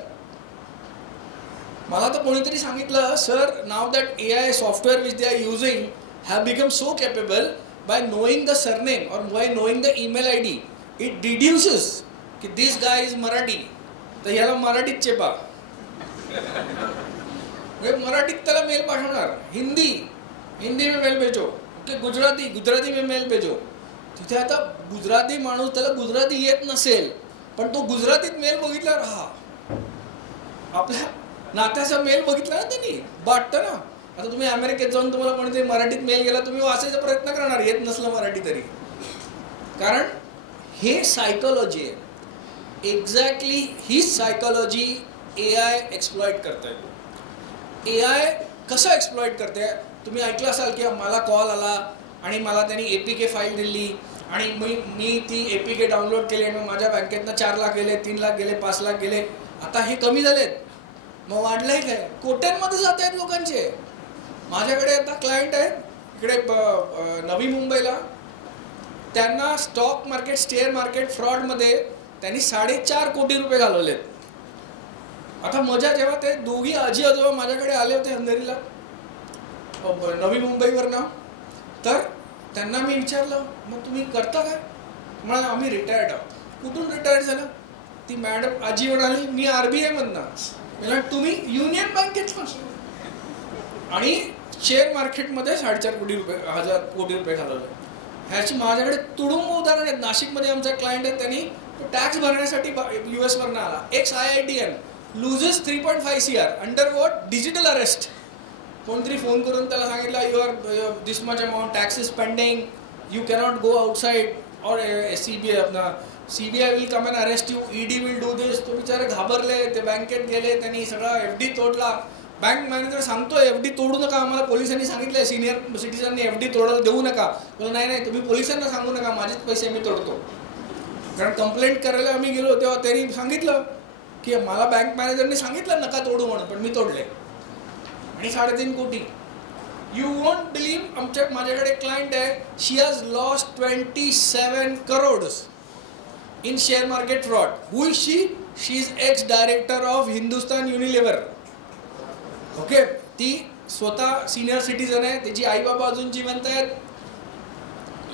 मला तर कोणीतरी सांगितलं, sir now that AI software which they are using have become so capable by knowing the surname or by knowing the email ID, it deduces कि this guy is Marathi, तर याला मराठीत चेपा. मराठीत त्याला मेल पाठवणार, हिंदी में मेल भेजो. ओके, गुजराती में मेल भेजो. तिथे आता गुजराती माणूस, त्याला गुजराती येत नसेल पण तो गुजरातीत मेल बघितल्यावर हा आपल्या नात्याचा मेल बघितला ना त्यांनी, वाटतं ना. आता तुम्ही अमेरिकेत जाऊन तुम्हाला कोणीतरी मराठीत मेल गेला, तुम्ही वाचायचा प्रयत्न करणार, येत नसलं मराठी तरी. कारण हे सायकोलॉजी आहे. एक्झॅक्टली ही सायकोलॉजी AI एक्सप्लॉइट करते. AI कसं एक्सप्लॉइट करते? तुम्ही ऐकलं असाल की मला कॉल आला आणि मला त्यांनी APK फाईल दिली आणि मी ती APK डाउनलोड केली आणि माझ्या बँकेतनं 4 लाख गेले, 3 लाख गेले, 5 लाख गेले. आता हे कमी झालेत, मग वाढलंय काय? कोट्यांमध्ये जात आहेत लोकांचे. माझ्याकडे आता क्लायंट आहेत इकडे नवी मुंबईला, त्यांना स्टॉक मार्केट, शेअर मार्केट फ्रॉडमध्ये त्यांनी 4.5 कोटी रुपये घालवलेत. आता मजा जेव्हा ते दोघी आजी आजोबा माझ्याकडे आले होते अंधेरीला नवी मुंबईवरनं, तर त्यांना मी विचारलं, मग तुम्ही करता काय? म्हणा आम्ही रिटायर्ड आहोत. कुठून रिटायर्ड झालं? ती मॅडम आजी म्हणाली, मी RBI मधनं. मला तुम्ही युनियन बँकेत आणि शेअर मार्केटमध्ये 4.5 कोटी रुपये घालवले. ह्याची माझ्याकडे तुडुंब उदाहरण आहेत. नाशिकमध्ये आमचा क्लायंट आहे, त्यांनी टॅक्स भरण्यासाठी US वरनं आला. Ex IITian loses 3.5 CR under what? Digital arrest. कोणतरी फोन करून त्याला सांगितलं, your this much amount tax is pending, you cannot go outside और CBI will come and arrest you, ED will do this. तो बिचारे घाबरले, ते बँकेत गेले, त्यांनी सगळा FD तोडला. बँक मॅनेजर सांगतोय FD तोडू नका, आम्हाला पोलिसांनी सांगितलंय, सिनियर सिटीजननी FD तोडायला देऊ नका. बोला नाही तुम्ही पोलिसांना सांगू नका, माझेच पैसे मी तोडतो. कारण कंप्लेंट करायला आम्ही गेलो तेव्हा त्यांनी सांगितलं की मला बँक मॅनेजरने सांगितलं नका तोडू म्हणून, पण मी तोडले. आणि 3.5 कोटी. यू वोंट बिलीव्ह, माझ्याकडे क्लायंट आहे, she has lost 27 crores in share market fraud. Who is she? She is ex director of Hindustan Unilever. Okay, ती स्वतः सिनियर सिटीजन आहे, त्याची आई बाबा अजून जिवंत आहेत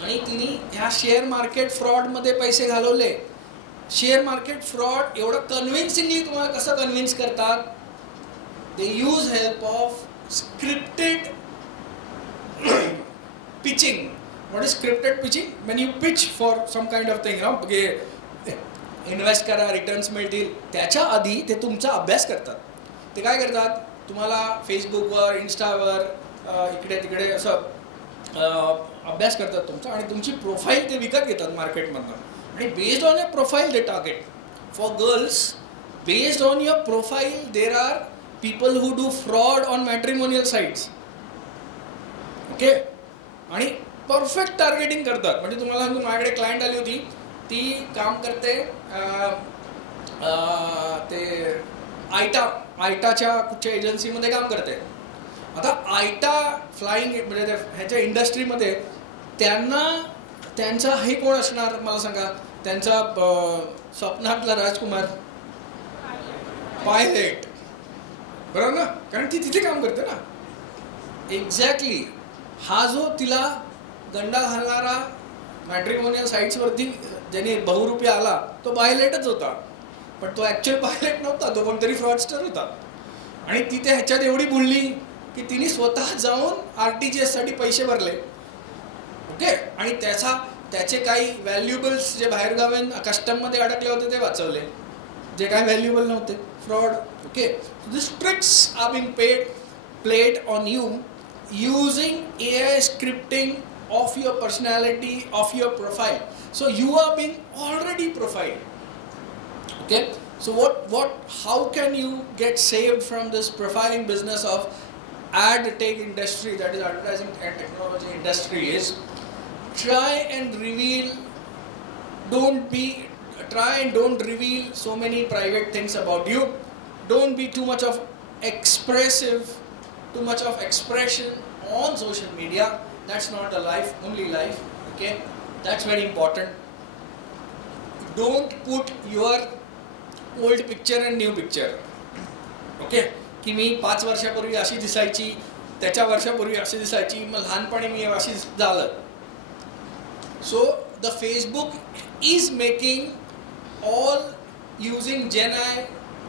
आणि तिने ह्या शेअर मार्केट फ्रॉडमध्ये पैसे घालवले. शेअर मार्केट फ्रॉड एवढं कन्व्हिन्सिंगली तुम्हाला कसं कन्व्हिन्स करतात? They use help of scripted pitching. What is scripted pitching? When you pitch for some kind of thing, invest करा, रिटर्न्स मिळतील, त्याच्या आधी ते तुमचा अभ्यास करतात. ते काय करतात? तुम्हाला फेसबुकवर, इंस्टावर, इकडे तिकडे असं अभ्यास करतात तुमचा आणि तुमची प्रोफाईल ते विकत घेतात मार्केटमधनं. आणि based on your profile they target. For girls, based on your profile there are people who do fraud on matrimonial sites. Okay, आणि परफेक्ट टार्गेटिंग करतात. म्हणजे तुम्हाला सांगू, माझ्याकडे क्लायंट आली होती, ती काम करते ते आयटाच्या कुठच्या एजन्सीमध्ये काम करते. आता आयटा फ्लाईंग म्हणजे ह्याच्या इंडस्ट्रीमध्ये त्यांचा हे कोण असणार मला सांगा? त्यांचा स्वप्नातला राजकुमार पायलट, बरोबर ना? कारण ती तिथे काम करते ना. एक्झॅक्टली हा जो तिला गंडा घालणारा मॅट्रिमोनियल साईट्सवरती ज्याने बहुरूपी आला, तो पायलटच होता. पण तो ॲक्च्युअल पायलट नव्हता, तो कोणतरी फ्रॉडस्टर होता. आणि ती त्या ह्याच्यात एवढी बुडली की तिने स्वतः जाऊन RTGS साठी पैसे भरले. ओके, आणि त्याचे काही व्हॅल्युएबल्स जे बाहेरगावी कस्टममध्ये अडकले होते ते वाचवले, जे काही व्हॅल्युएबल नव्हते. Fraud. Okay, this tricks are being played on you using AI scripting of your personality, of your profile. So you are being already profiled. Okay, so how can you get saved from this profiling business of ad tech industry, that is advertising and technology industry? Is try and don't reveal so many private things about you. Don't be too much of expression on social media. That's not a life, only life. Okay, that's very important. Don't put your old picture and new picture. Okay, की मी 5 वर्षापूर्वी अशी दिसायची, त्याच्या वर्षापूर्वी अशी दिसायची, मग लहानपणी मी अशी झालं. So the Facebook is making all using जेनाय.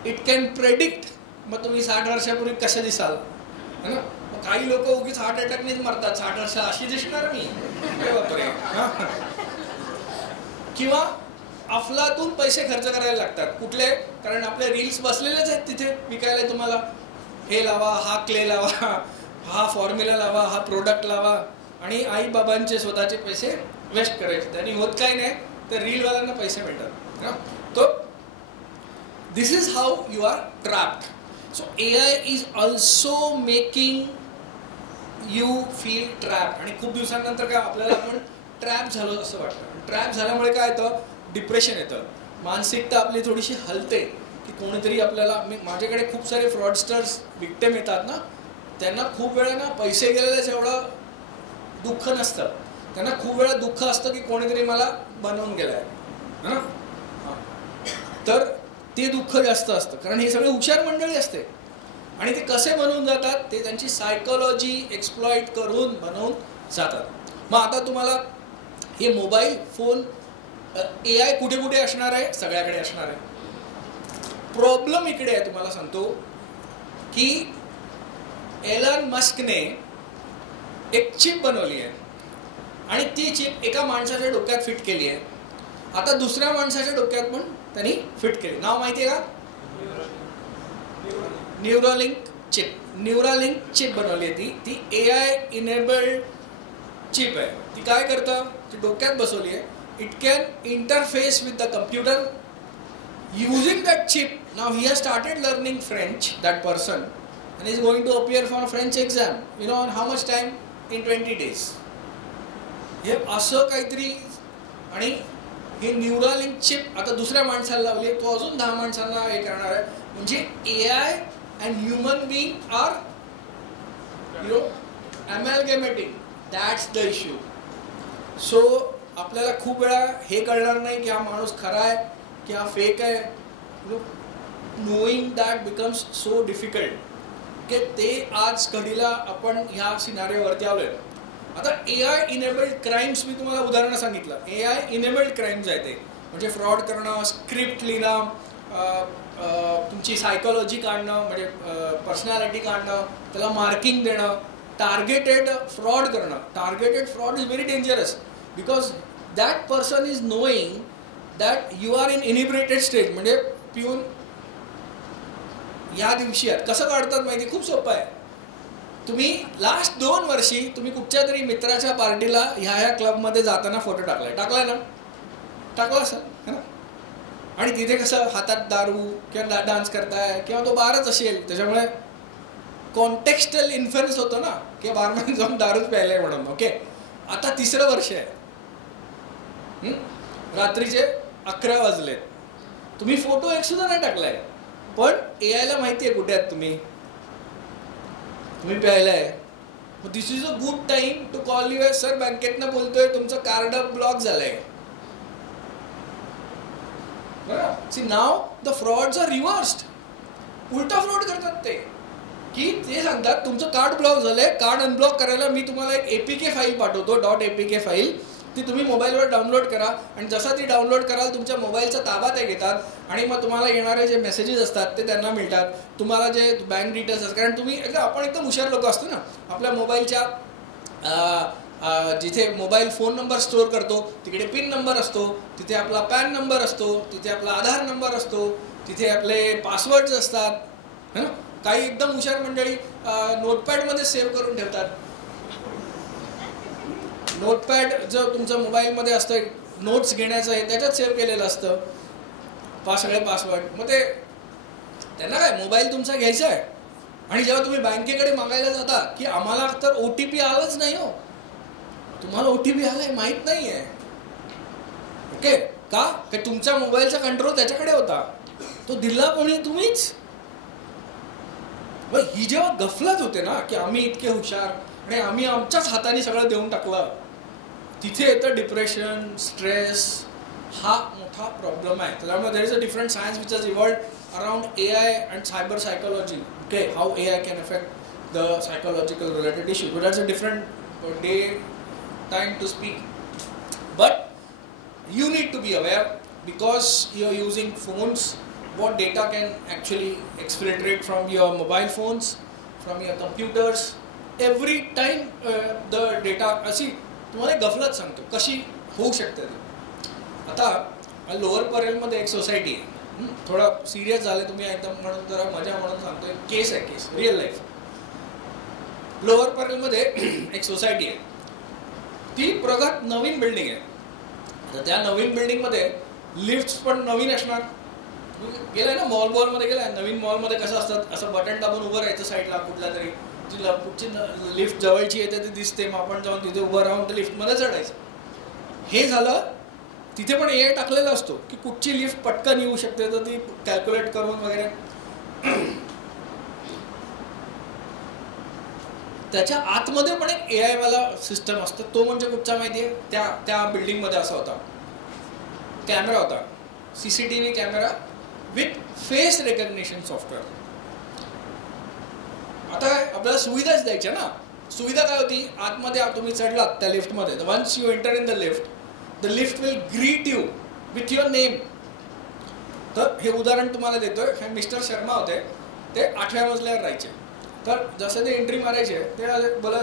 इट कॅन प्रेडिक्ट मग तुम्ही 60 वर्षापूर्वी कसं दिसाल, है ना? काही लोक उगीच हार्ट अटॅकनेच मरतात. 60 वर्ष अशी दिसणार मी, बापरे. किंवा अफलातून पैसे खर्च करायला लागतात. कुठले? कारण आपले रील्स बसलेलेच आहेत तिथे विकायला. तुम्हाला हे लावा, हा क्ले लावा, हा फॉर्म्युला लावा, हा प्रोडक्ट लावा, आणि आई बाबांचे स्वतःचे पैसे वेस्ट करायचे. त्यांनी होत काही नाही, तर रीलवाल्यांना पैसे मिळतात. तो this is how you are trapped. So AI is also making you feel trap. आणि खूप दिवसांनंतर काय आपल्याला आपण ट्रॅप झालो असं वाटतं. ट्रॅप झाल्यामुळे काय येतं? डिप्रेशन येतं. मानसिकता आपली थोडीशी हलते की कोणीतरी आपल्याला, माझ्याकडे खूप सारे फ्रॉडस्टर्स विक्टिम येतात ना, त्यांना खूप वेळा ना पैसे गेलेलेच एवढं दुःख नसतं. त्यांना खूप वेळा दुःख असतं की कोणीतरी मला बनवून गेलं आहे ना. तर ते दुःख जास्त असतं, कारण हे सगळे हुशार मंडळी असते. आणि ते कसे बनवून जातात? ते त्यांची सायकोलॉजी एक्सप्लॉइट करून बनवून जातात. मग आता तुम्हाला हे मोबाईल फोन AI कुठे कुठे असणार आहे? सगळ्याकडे असणार आहे. प्रॉब्लेम इकडे आहे, तुम्हाला सांगतो की एलन मस्कने एक चिप बनवली आहे आणि ती चिप एका माणसाच्या डोक्यात फिट केली आहे. आता दुसऱ्या माणसाच्या डोक्यात पण त्यांनी फिट केली. नाव माहिती आहे का? Neuralink chip. न्यूरालिंक चिप बनवली आहे ती AI इनेबल्ड चिप आहे. ती काय करतं? ती डोक्यात बसवली आहे. It can interface with the computer using that chip. Now he has started learning French, that person, and is going to appear for a French exam. You know, in how much time? In 20 days. हे असं काहीतरी. आणि हे Neuralink chip आता दुसऱ्या माणसाला लावली, तो अजून 10 माणसांना हे करणार आहे. म्हणजे AI and human being are, you know, amalgamating. That's the issue. So आपल्याला खूप वेळा हे कळणार नाही की हा माणूस खरा आहे की हा फेक आहे. Knowing that becomes so difficult की ते आज घडीला आपण ह्या सिनारिओवरती आलोय. आता AI इनेबल्ड क्राईम्स, मी तुम्हाला उदाहरण सांगितलं. AI इनेबल्ड क्राईम्स आहे ते, म्हणजे फ्रॉड करणं, स्क्रिप्ट लिहिणं, तुमची सायकोलॉजी काढणं, म्हणजे पर्सनॅलिटी काढणं, त्याला मार्किंग देणं, टार्गेटेड फ्रॉड करणं. Targeted fraud is very dangerous because that person is knowing that you are in inebriated stage. म्हणजे पिऊन या दिवशी आहेत. कसं काढतात माहिती? खूप सोपं आहे. तुम्ही लास्ट 2 वर्षी तुम्ही कुठच्या तरी मित्राच्या पार्टीला ह्या क्लबमध्ये जाताना फोटो टाकलाय ना? टाकला असेल है ना? आणि तिथे कसं हातात दारू किंवा डान्स करताय किंवा तो बारच असेल, त्याच्यामुळे कॉन्टेक्स्टल इन्फ्लुएन्स होतो ना की बारमध्ये जाऊन दारूच प्यायलाय म्हणून. ओके, आता 3रं वर्ष आहे. रात्रीचे 11 वाजलेत, तुम्ही फोटो एक सुद्धा नाही टाकलाय, पण AIला माहिती आहे कुठे आहात तुम्ही प्यायलाय. This is a good time to call you. Sir बँकेतनं बोलतोय, तुमचं कार्ड ब्लॉक झालंय. See now the frauds are reversed. उलटा फ्रॉड करतात ते की ते सांगतात तुमचं कार्ड ब्लॉक झालंय, कार्ड अनब्लॉक करायला मी तुम्हाला एक APK फाईल पाठवतो, .apk फाईल. ती तुम्ही मोबाईलवर डाउनलोड करा आणि जसा ती डाउनलोड कराल तुमच्या मोबाईलचा ताबा ते घेतात आणि मग तुम्हाला येणारे जे मेसेजेस असतात ते त्यांना मिळतात. तुम्हाला जे बँक डिटेल्स असतात, कारण तुम्ही आपण एकदम हुशार लोक असतो ना, आपल्या मोबाईलच्या जिथे मोबाईल फोन नंबर स्टोअर करतो तिकडे पिन नंबर असतो, तिथे आपला पॅन नंबर असतो, तिथे आपला आधार नंबर असतो, तिथे आपले पासवर्ड्स असतात है ना. काही एकदम हुशार मंडळी नोटपॅडमध्ये सेव्ह करून ठेवतात. नोटपॅड जो तुमच्या मोबाईलमध्ये असतं, नोट्स घेण्याचं आहे त्याच्यात सेव्ह केलेलं असतं सगळे पासवर्ड. मग ते त्यांना काय, मोबाईल तुमचा घ्यायचा आहे आणि जेव्हा तुम्ही बँकेकडे मागायला जाता की आम्हाला तर OTP आलंच नाही हो, तुम्हाला OTP आलाय माहीत नाही आहे. ओके, का तुमच्या मोबाईलचा कंट्रोल त्याच्याकडे होता, तो दिला कोणी? तुम्हीच. ही जेव्हा गफलत होते ना की आम्ही इतके हुशार आणि आम्ही आमच्याच हाताने सगळं देऊन टाकलं, तिथे येतं डिप्रेशन, स्ट्रेस. हा मोठा प्रॉब्लेम आहे. त्यामुळे there is a different science which has evolved around AI and cyber psychology. Okay, how AI can affect the psychological related issue. But that's a different day time to speak. But you need to be aware because you're using phones, what data can actually exfiltrate from your mobile phones, from your computers. Every time the data, अशी तुम्हाला गफलत सांगतो कशी होऊ शकते ती. आता lower परेलमध्ये एक सोसायटी आहे, थोडा सिरियस झालं तुम्ही एकदम म्हणून जरा मजा म्हणून सांगतोय, केस आहे, केस रिअल लाईफ. लोअर परेलमध्ये एक सोसायटी आहे, ती प्रगत नवीन बिल्डिंग आहे. तर त्या नवीन बिल्डिंगमध्ये लिफ्ट पण नवीन असणार. गेलाय ना मॉलमध्ये गेलाय, नवीन मॉलमध्ये कसं असतात, असं बटन दाबून उभं राहायचं साईडला कुठल्या तरी, पुढची लिफ्ट जवळची येते ती दिसते, मग आपण जाऊन तिथे उभं राहून त्या लिफ्टमध्ये चढायचं. हे झालं, तिथे पण AI टाकलेला असतो की कुठची लिफ्ट पटकन येऊ शकते, तर ती कॅल्क्युलेट करून वगैरे. त्याच्या आतमध्ये पण एक AI वाला सिस्टम असतो. तो म्हणजे कुठचा माहिती आहे, त्या बिल्डिंगमध्ये असा होता, कॅमेरा होता, CCTV camera with face recognition software. आता आपल्याला सुविधाच द्यायच्या ना. सुविधा काय होती, आतमध्ये तुम्ही चढलात त्या लिफ्टमध्ये, once you enter in the lift will greet you with your name. तर हे उदाहरण तुम्हाला देतोय. हे मिस्टर शर्मा होते, ते 8व्या मजल्यावर राहायचे. तर जसं ते एंट्री मारायचे ते बोला,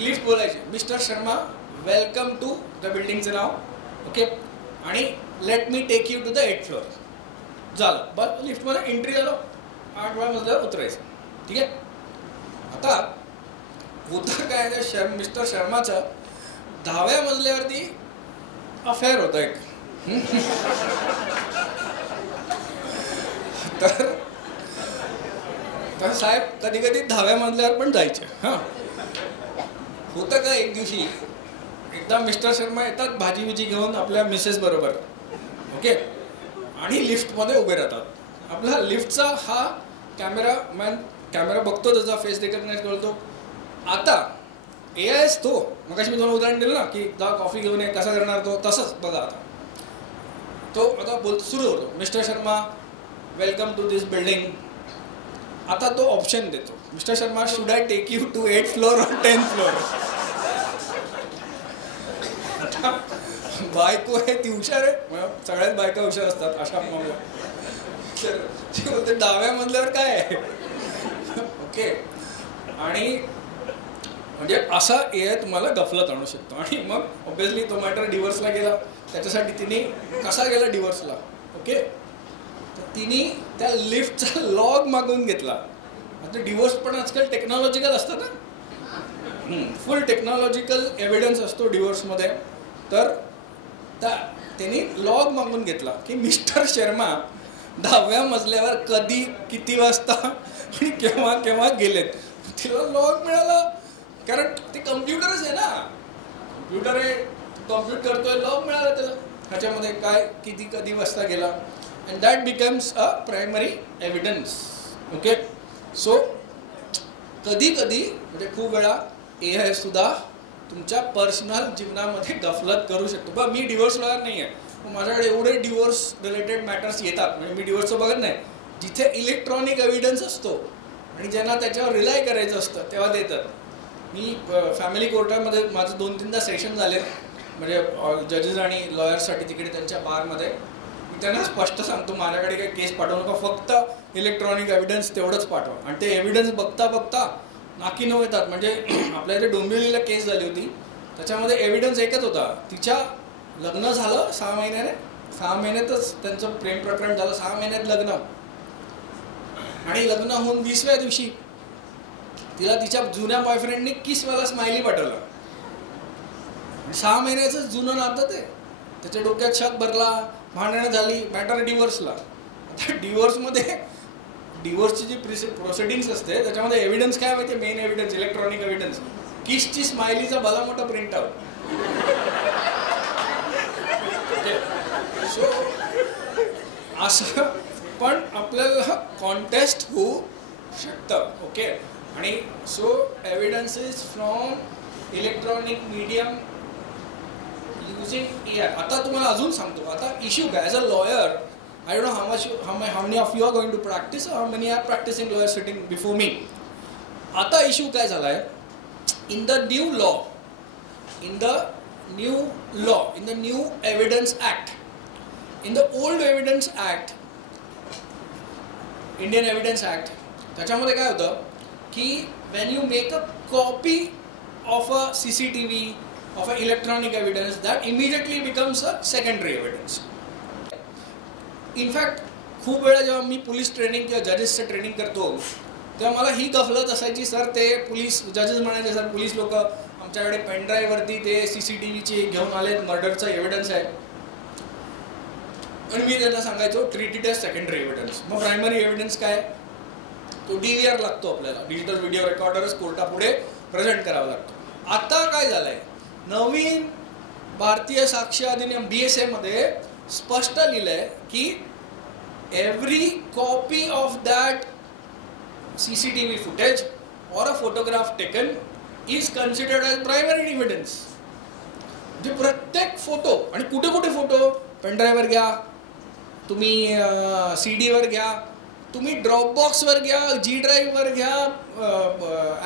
लिफ्ट बोलायचे, mister Sharma welcome to the बिल्डिंगचं नाव, ओके, आणि let me take you to the 8th floor. झालं, बस लिफ्टमध्ये एंट्री झालो, 8व्या मजल्यावर उतरायचं. ठीक आहे. आता होतं काय, त्या मिस्टर शर्माचं 10व्या मजल्यावरती अफेअर होतं एक. तर साहेब कधी कधी 10व्या मजल्यावर पण जायचे. हां, होतं का, एक दिवशी एकदा मिस्टर शर्मा येतात भाजी बिजी घेऊन आपल्या मिसेस बरोबर, ओके, आणि लिफ्टमध्ये उभे राहतात. आपला लिफ्टचा हा कॅमेरा बघतो, त्याचा फेस रिकग्नाइज करतो. आता AIच तो, मग मी तुम्हाला उदाहरण दिलं ना की जा कॉफी घेऊन ये, कसा करणार तो, तसंच बघा. आता तो आता सुरू होतो, mister Sharma welcome to this building. आता तो ऑप्शन देतो, mister Sharma should I take you to 8th floor और 10th फ्लोअर. आता बायको आहे ती हुशार आहे, सगळ्यात बायका हुशार असतात अशा मामला. तर ती बोलते 10व्या मजल्यावर काय आहे, ओके. आणि म्हणजे असा AI तुम्हाला गफलत आणू शकतो. आणि मग ऑब्व्हियसली तो मॅटर डिव्होर्सला गेला. त्याच्यासाठी तिने कसा गेला डिव्होर्सला, ओके, तर तिने त्या लिफ्टचा लॉग मागवून घेतला. आता डिव्होर्स पण आजकाल टेक्नॉलॉजिकल असतं ना, फुल टेक्नॉलॉजिकल एव्हिडन्स असतो डिव्होर्समध्ये. तर त्यांनी लॉग मागून घेतला की मिस्टर शर्मा 10व्या मजल्यावर कधी, किती वाजता आणि केव्हा गेलेत. तिला लॉग मिळाला, कारण ते कम्प्युटरच आहे ना, कम्प्युटर आहे, कम्प्यूट करतोय, लॉग मिळाला त्याला, ह्याच्यामध्ये काय किती कधी वाजता गेला. And that becomes a primary evidence, okay. So कधी म्हणजे खूप वेळा AI सुद्धा तुमच्या पर्सनल जीवनामध्ये गफलत करू शकतो. बघ, मी डिव्होर्स लॉयर नाही आहे, माझ्याकडे एवढे डिव्होर्स रिलेटेड मॅटर्स येतात, म्हणजे मी डिव्होर्सचं बघत नाही. जिथे इलेक्ट्रॉनिक एव्हिडन्स असतो आणि ज्यांना त्याच्यावर रिलाय करायचं असतं तेव्हा देतात. मी फॅमिली कोर्टामध्ये माझं 2-3दा सेशन झाले, म्हणजे जजेस आणि लॉयर्ससाठी तिकडे त्यांच्या बारमध्ये. मी त्यांना स्पष्ट सांगतो, माझ्याकडे काही केस पाठवू नका, फक्त इलेक्ट्रॉनिक एव्हिडन्स तेवढंच पाठवा. आणि ते एव्हिडन्स बघता नाकी नऊ येतात. म्हणजे आपल्या इथे डोंबिवलीला केस झाली होती, त्याच्यामध्ये एव्हिडन्स एकच होता, तिच्या लग्न झालं 6 महिन्याने, 6 महिन्यातच त्यांचं प्रेम प्रकरण झालं, 6 महिन्यात लग्न, आणि लग्न होऊन 20व्या दिवशी तिला तिच्या जुन्या बॉयफ्रेंडनी किसवाला स्माइली पाठवला. 6 महिन्याचं जुनं नातं ते, त्याच्या डोक्यात शक भरला, भांडणं झाली, मॅटर डिव्होर्सला. आता डिव्होर्सची जी प्रोसिडिंग्स असते त्याच्यामध्ये एव्हिडन्स काय माहिती, मेन एव्हिडन्स इलेक्ट्रॉनिक एव्हिडन्स, किसची स्माइलीचा भला मोठा प्रिंट आउट. सो असं पण आपल्याला कॉन्टेस्ट होऊ शकतं, ओके. आणि so evidences from electronic medium using AI. आता तुम्हाला अजून सांगतो, आता इश्यू काय, as a lawyer I don't know how many of you are going to practice or how many are practicing lawyers sitting before me. आता issue काय झाला आहे, in the new evidence act, in the old evidence act, Indian Evidence Act, त्याच्यामध्ये काय होतं की when you make a copy of a CCTV of a electronic evidence, that immediately becomes a secondary evidence. In fact खूप वेळा जेव्हा मी police training किंवा जजेसचं training करतो तेव्हा मला ही गफलत असायची, सर ते पोलीस जजेस म्हणायचे सर पोलीस लोक आमच्याकडे पेनड्राईव्हवरती ते CCTVचे घेऊन आलेत, मर्डरचा एव्हिडन्स आहे. आणि मी त्यांना सांगायचो treat it as secondary evidence. मग प्रायमरी एव्हिडन्स काय, तो DVR लागतो आपल्याला, डिजिटल व्हिडिओ रेकॉर्डरच कोर्टापुढे प्रेझेंट करावा लागतो. आता काय झालंय, नवीन भारतीय साक्ष अधिनियम BSA मध्ये स्पष्ट लिहिलंय की every copy of that CCTV footage or a photograph taken is considered as primary evidence. म्हणजे प्रत्येक फोटो, आणि कुठे कुठे फोटो, पेनड्राईव्हवर घ्या तुम्ही, CD वर घ्या तुम्ही, ड्रॉपबॉक्सवर घ्या, G ड्राईव्हवर घ्या,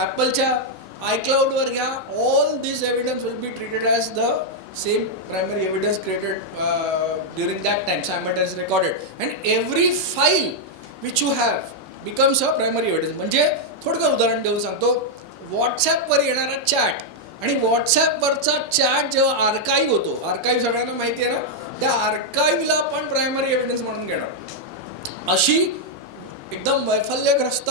ॲपलच्या iCloudवर घ्या, all this evidence will be treated as the same primary evidence created during that time, simultaneously recorded, and every file which you have becomes a primary evidence. म्हणजे थोडं उदाहरण देऊन सांगतो, व्हॉट्सॲपवर येणारा चॅट आणि व्हॉट्सॲपवरचा चॅट जेव्हा आर्काईव्ह होतो, आर्काईव्ह सगळ्यांना माहिती आहे ना, त्या आर्काईव्हला आपण प्रायमरी एव्हिडन्स म्हणून घेणार. अशी एकदम वैफल्यग्रस्त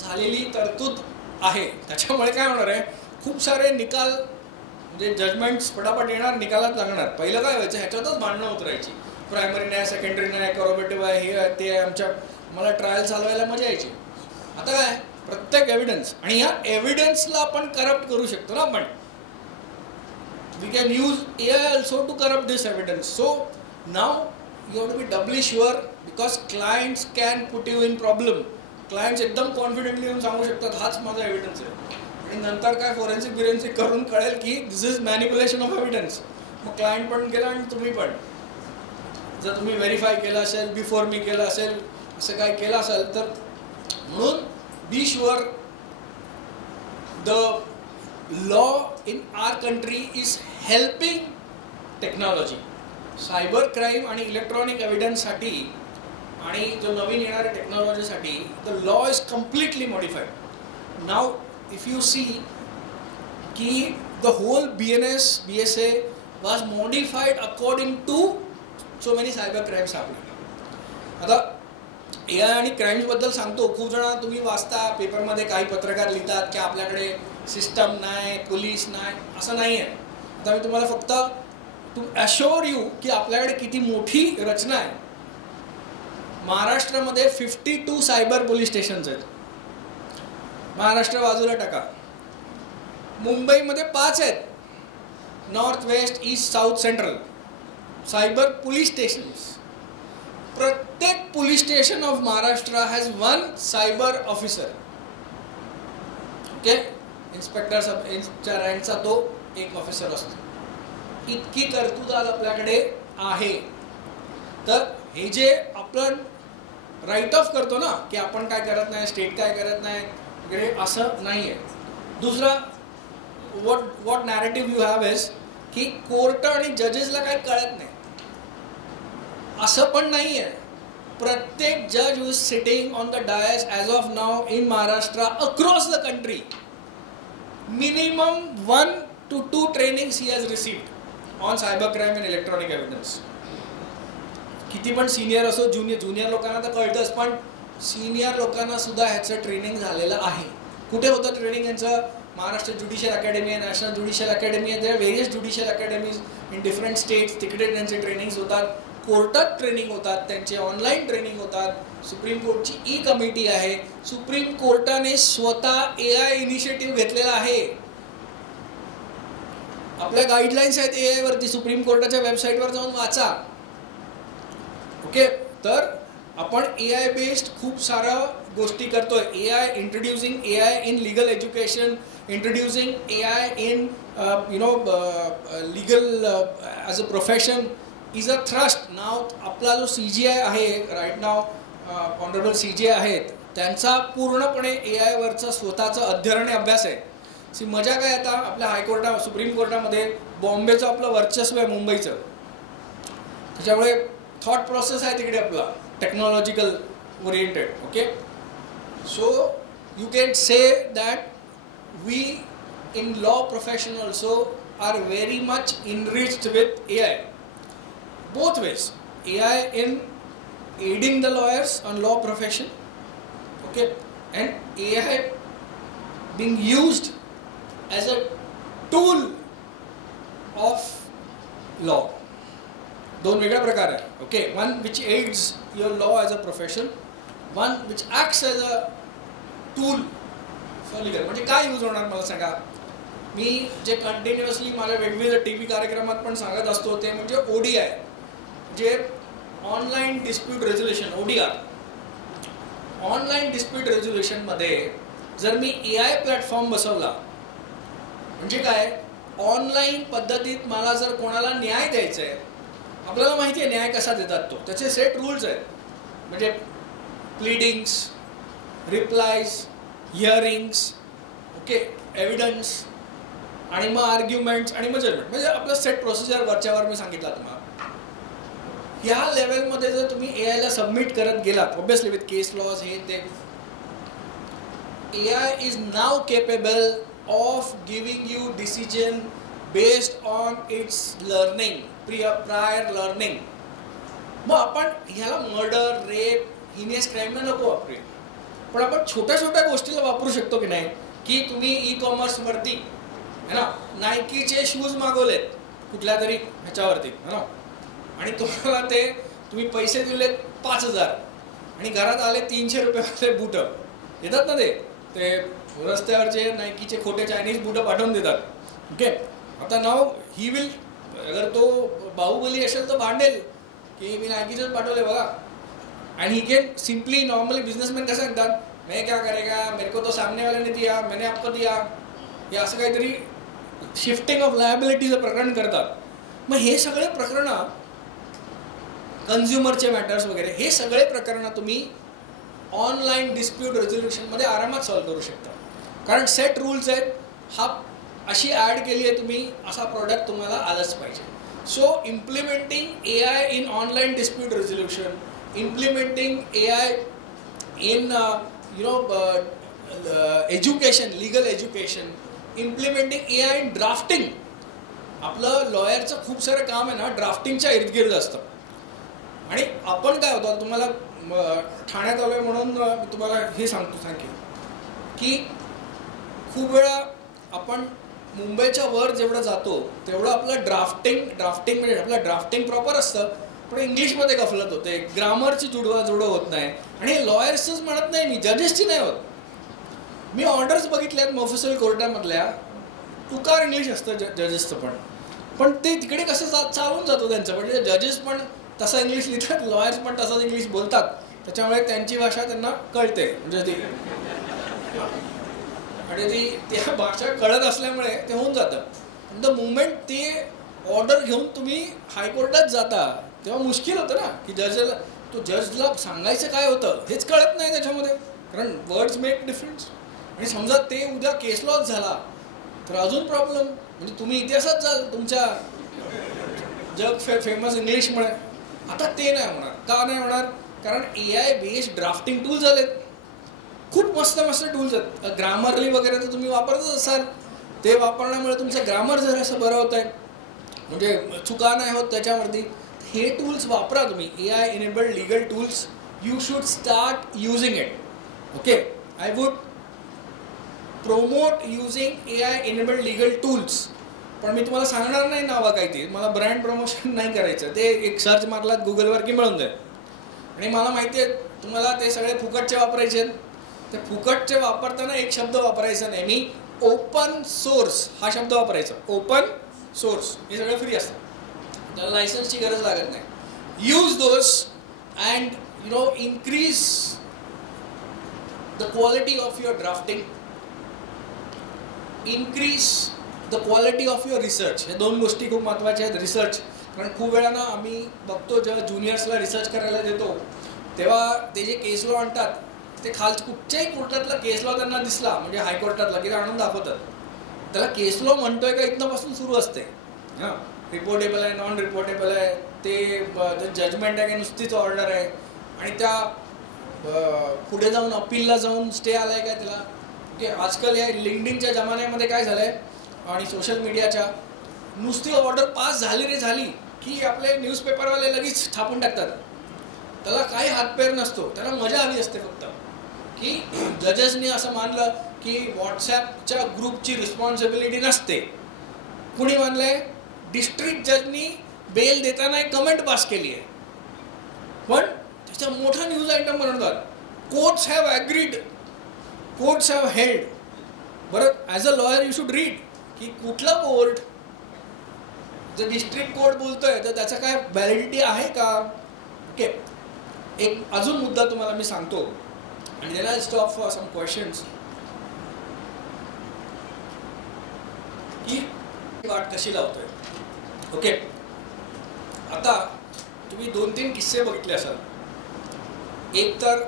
झालेली तरतूद आहे. त्याच्यामुळे काय होणार आहे, खूप सारे निकाल म्हणजे जजमेंट्स पटापट येणार, निकालात लागणार. पहिलं काय व्हायचं, ह्याच्यातच भांडणं उतरायची, प्रायमरी नाही, सेकंडरी नाही, कॉरोबेटिव्ह आहे, हे ते, आमच्या मला ट्रायल चालवायला मजा यायची. आता काय, प्रत्येक एव्हिडन्स, आणि ह्या एव्हिडन्सला आपण करप्ट करू शकतो ना आपण. We can use AI also to corrupt this evidence. So now you have to be doubly sure, because clients can put you in problem. Clients एकदम कॉन्फिडेंटली येऊन सांगू शकतात हाच माझा एव्हिडन्स आहे, आणि नंतर काय फोरेन्सिक करून कळेल की दिस इज मॅनिप्युलेशन ऑफ एव्हिडन्स. मग क्लायंट पण केला आणि तुम्ही पण, जर तुम्ही व्हेरीफाय केलं असेल, बिफोर मी केलं असेल, असं काय केलं असेल तर. म्हणून be sure the law in our country is helping technology. Cyber crime आणि इलेक्ट्रॉनिक एव्हिडन्ससाठी आणि जो नवीन येणाऱ्या टेक्नॉलॉजीसाठी the law is completely modified. Now if you see की the whole BSA was modified according to so many cyber crimes happening. आता AI आणि क्राईम्सबद्दल सांगतो, खूप जण तुम्ही वाचता पेपरमध्ये, काही पत्रकार लिहितात की आपल्याकडे सिस्टम नाही, पोलीस नाही, असं नाही आहे. आता मी तुम्हाला फक्त टू अश्योर यू की आपल्याकडे किती मोठी रचना आहे. महाराष्ट्रामध्ये 52 सायबर पोलीस स्टेशन्स आहेत. महाराष्ट्र बाजूला टाका. मुंबईमध्ये 5 आहेत, north west east south central cyber police stations. प्रत्येक police station of Maharashtra has 1 cyber officer. Okay, inspector सबच्या रँकचा तो एक ऑफिसर असतो. इतकी तरतूद आज आपल्याकडे आहे. तर हे जे आपण राईट ऑफ करतो ना की आपण काय करत नाही, स्टेट काय करत नाही वगैरे, असं नाही आहे. दुसरा what narrative you have is की कोर्ट आणि जजेसला काही कळत नाही, असं पण नाही आहे. प्रत्येक जज who is sitting on the dais as of now in Maharashtra across the country, minimum 1 to 2 trainings he has received on cyber crime and electronic evidence. किती पण सिनियर असो, ज्युनियर लोकांना तर कळतंच, पण सिनियर लोकांना सुद्धा ह्याचं ट्रेनिंग झालेलं आहे. कुठे होतं ट्रेनिंग यांचं? महाराष्ट्र ज्युडिशियल अकॅडमी आहे, नॅशनल ज्युडिशियल अकॅडमी आहे, there various judicial academies in different states. तिकडे त्यांचे ट्रेनिंग्स होतात, कोर्टात ट्रेनिंग होतात, त्यांचे ऑनलाईन ट्रेनिंग होतात. सुप्रीम कोर्टची कमिटी आहे. सुप्रीम कोर्टाने स्वतः AI इनिशिएटिव्ह घेतलेला आहे. आपल्या गाईडलाईन्स आहेत AI वरती, सुप्रीम कोर्टाच्या वेबसाईटवर जाऊन वाचा. ओके, तर आपण AI बेस्ड खूप साऱ्या गोष्टी करतोय. AI introducing AI in legal education, introducing AI in legal as a profession is a thrust. Now आपला जो CGI आहे राईट नाव, ऑनरेबल CGI आहेत, त्यांचा पूर्णपणे AI वरचा स्वतःचा अध्ययन आणि अभ्यास आहे. मजा काय, आता आपल्या हायकोर्टात सुप्रीम कोर्टामध्ये बॉम्बेचं आपलं वर्चस्व आहे, मुंबईचं, त्याच्यामुळे थॉट प्रोसेस आहे तिकडे आपला technological oriented. Okay, so you can say that we in law profession also are very much enriched with AI. Both ways. AI in aiding the lawyers on law profession, okay, and AI being used as a tool of law. दोन वेगळ्या प्रकार आहे. Okay, one which aids your law as a profession, one which acts as a tool for legal. म्हणजे काय use होणार मला सांगा. मी जे कंटिन्युअसली माझ्या वेगवेगळ्या TV कार्यक्रमात पण सांगत असतो ते म्हणजे ODI, जे online dispute resolution, ODR. Online dispute रेझोल्युशनमध्ये जर मी AI प्लॅटफॉर्म बसवला म्हणजे काय, ऑनलाईन पद्धतीत मला जर कोणाला न्याय द्यायचा आहे, आपल्याला माहिती आहे न्याय कसा देतात तो, त्याचे सेट रूल्स आहेत. म्हणजे प्लीडिंग्स, रिप्लायज, हिअरिंग्स, ओके, एव्हिडन्स, आणि मग आर्ग्युमेंट्स आणि मग जजमेंट. म्हणजे आपलं सेट प्रोसिजर वरच्यावर मी सांगितलं तुम्हाला. ह्या लेवलमध्ये जर तुम्ही AI सबमिट करत गेलात, ऑब्वियसली विथ केस लॉज हे ते, AI is now capable of giving you decision based on its learning, prior learning. मग आपण ह्याला मर्डर, रेप, हिनियस क्राईमला नको वापरूया, पण आपण छोट्या छोट्या गोष्टीला वापरू शकतो की नाही. की तुम्ही ई-कॉमर्सवरती है ना नायकीचे शूज मागवलेत कुठल्या तरी ह्याच्यावरती है ना, आणि तुम्हाला ते तुम्ही पैसे दिलेत 5,000 आणि घरात आले 300 रुपयाचे बूट येतात ना, ते रस्त्यावरचे नायकीचे खोटे चायनीज बूट पाठवून देतात. ओके, आता नाव ही विल, अगर तो बाहुबली असेल तर भांडेल की मी नायकीचेच पाठवले बघा. आणि he can simply, normally businessman कसं सांगतात, मैं क्या करेगा, मेरे को तो सामने वाले ने दिया, मैंने आपको दिया, हे असं काहीतरी शिफ्टिंग ऑफ लायबिलिटीचं प्रकरण करतात. मग हे सगळे प्रकरणं, कन्झ्युमरचे मॅटर्स वगैरे, हे सगळे प्रकरणं तुम्ही ऑनलाईन डिस्प्यूट रेझोल्युशनमध्ये आरामात सॉल्व्ह करू शकता. कारण सेट रूल्स आहेत. हा अशी ॲड केली आहे तुम्ही, असा प्रोडक्ट तुम्हाला आलाच पाहिजे. So implementing AI in online dispute resolution, implementing AI in education, legal education, implementing AI in drafting. आपलं लॉयरचं खूप सारं काम आहे ना ड्राफ्टिंगच्या इर्दगिर्द असतं. आणि आपण काय होतं, तुम्हाला ठाण्यात आलोय म्हणून मी तुम्हाला हे सांगतो की खूप वेळा आपण मुंबईच्या वर जेवढं जातो तेवढं आपलं ड्राफ्टिंग म्हणजे आपलं ड्राफ्टिंग प्रॉपर असतं, पण इंग्लिशमध्ये गफलत होते, ग्रामरची जुडवाजुडव होत नाही. आणि हे लॉयर्सच म्हणत नाही मी, जजेसची नाही होत. मी ऑर्डर्स बघितल्यात मोफसल कोर्टामधल्या, तुकार इंग्लिश असतं जजेसचं, पण ते तिकडे कसं चालून जातो त्यांचं. म्हणजे जजेस पण तसं इंग्लिश लिहितात, लॉयर्स पण तसंच इंग्लिश बोलतात, त्याच्यामुळे त्यांची भाषा त्यांना कळते. म्हणजे ती आणि त्या भाषा कळत असल्यामुळे ते होऊन जातं. द मुमेंट ते ऑर्डर घेऊन तुम्ही हायकोर्टात जाता तेव्हा मुश्किल होतं ना, की जजला सांगायचं काय होतं हेच कळत नाही त्याच्यामध्ये, कारण वर्ड्स मेक डिफरन्स. आणि समजा ते उद्या केस लॉज झाला तर अजून प्रॉब्लेम. म्हणजे तुम्ही इतिहासात जाल तुमच्या जग फेमस इंग्लिशमुळे. आता ते नाही होणार. का नाही होणार? कारण AI बेस्ड ड्राफ्टिंग टूल्स आलेत, खूप मस्त टूल्स आहेत. ग्रामरली वगैरे तर तुम्ही वापरतच असाल, ते वापरण्यामुळे तुमचं ग्रामर जरासं बरं होत आहे, म्हणजे चुका नाही होत त्याच्यावरती. हे टूल्स वापरा तुम्ही, AI enabled legal tools. You should start using it. Okay, I would promote using AI enabled legal tools. पण मी तुम्हाला सांगणार नाही नावं काय ते, मला ब्रँड प्रमोशन नाही करायचं. ते एक सर्च मारलात गुगलवर की मिळून जाईल. आणि मला माहिती आहे तुम्हाला ते सगळे फुकटचे वापरायचे आहेत. ते फुकटचे वापरताना एक शब्द वापरायचा नाही, मी ओपन सोर्स हा शब्द वापरायचा. ओपन सोर्स हे सगळं फ्री असतं, त्याला लायसन्सची गरज लागत नाही. Use those and increase the quality of your drafting, increase the quality of your research. हे दोन गोष्टी खूप महत्त्वाच्या आहेत. रिसर्च, कारण खूप वेळानं आम्ही बघतो जेव्हा ज्युनियर्सला रिसर्च करायला देतो तेव्हा ते जे केस लॉ आणतात ते कुठच्याही कोर्टातला केस लॉ त्यांना दिसला म्हणजे हायकोर्टातला की ते आणून दाखवतात. त्याला केस लॉ म्हणतोय का इथनंपासून सुरू असते. हां, रिपोर्टेबल आहे, नॉन रिपोर्टेबल आहे, ते जजमेंट आहे की नुसतीच ऑर्डर आहे, आणि त्या पुढे जाऊन अपीलला जाऊन स्टे आला आहे काय त्याला. ओके, आजकाल या लिंक्डइनच्या जमान्यामध्ये काय झालं आहे आणि सोशल मीडियाच्या, नुसती ऑर्डर पास झाली रे झाली की आपले न्यूजपेपरवाले लगेच छापून टाकतात. त्याला काही हातपेर नसतो, त्याला मजा हवी असते फक्त. की जजेसनी असं मानलं की व्हॉट्सॲपच्या ग्रुपची रिस्पॉन्सिबिलिटी नसते. कुणी मानलंय? डिस्ट्रिक्ट जजनी बेल देताना एक कमेंट पास केली आहे, पण त्याचा मोठा न्यूज आयटम बनवतात. Courts have agreed, courts have held. बरं, as a lawyer you should read की कुठला कोर्ट, जर डिस्ट्रिक्ट कोर्ट बोलतोय तर त्याचा काय व्हॅलिडिटी आहे का? ओके, एक अजून मुद्दा तुम्हाला मी सांगतो आणि then I stop for some questions. की वाट कशी लावतोय. ओके, आता तुम्ही 2-3 किस्से बघितले असाल. एक तर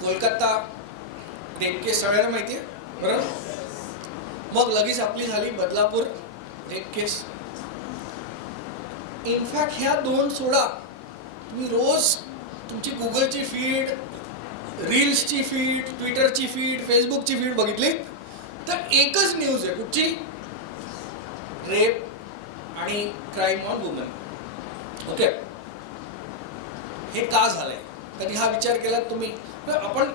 कोलकाता रेप केस सगळ्यांना माहिती आहे, बरोबर. मग लगेच आपली झाली बदलापूर रेप केस. इनफॅक्ट ह्या 2 सोडा, तुम्ही रोज तुमची गुगलची फीड, रील्सची फीड, ट्विटरची फीड, फेसबुकची फीड बघितली तर एकच न्यूज आहे. कुठची? रेप आणि क्राईम ऑन वुमन. ओके, हे का झालंय? कधी हा विचार केला तुम्ही? आपण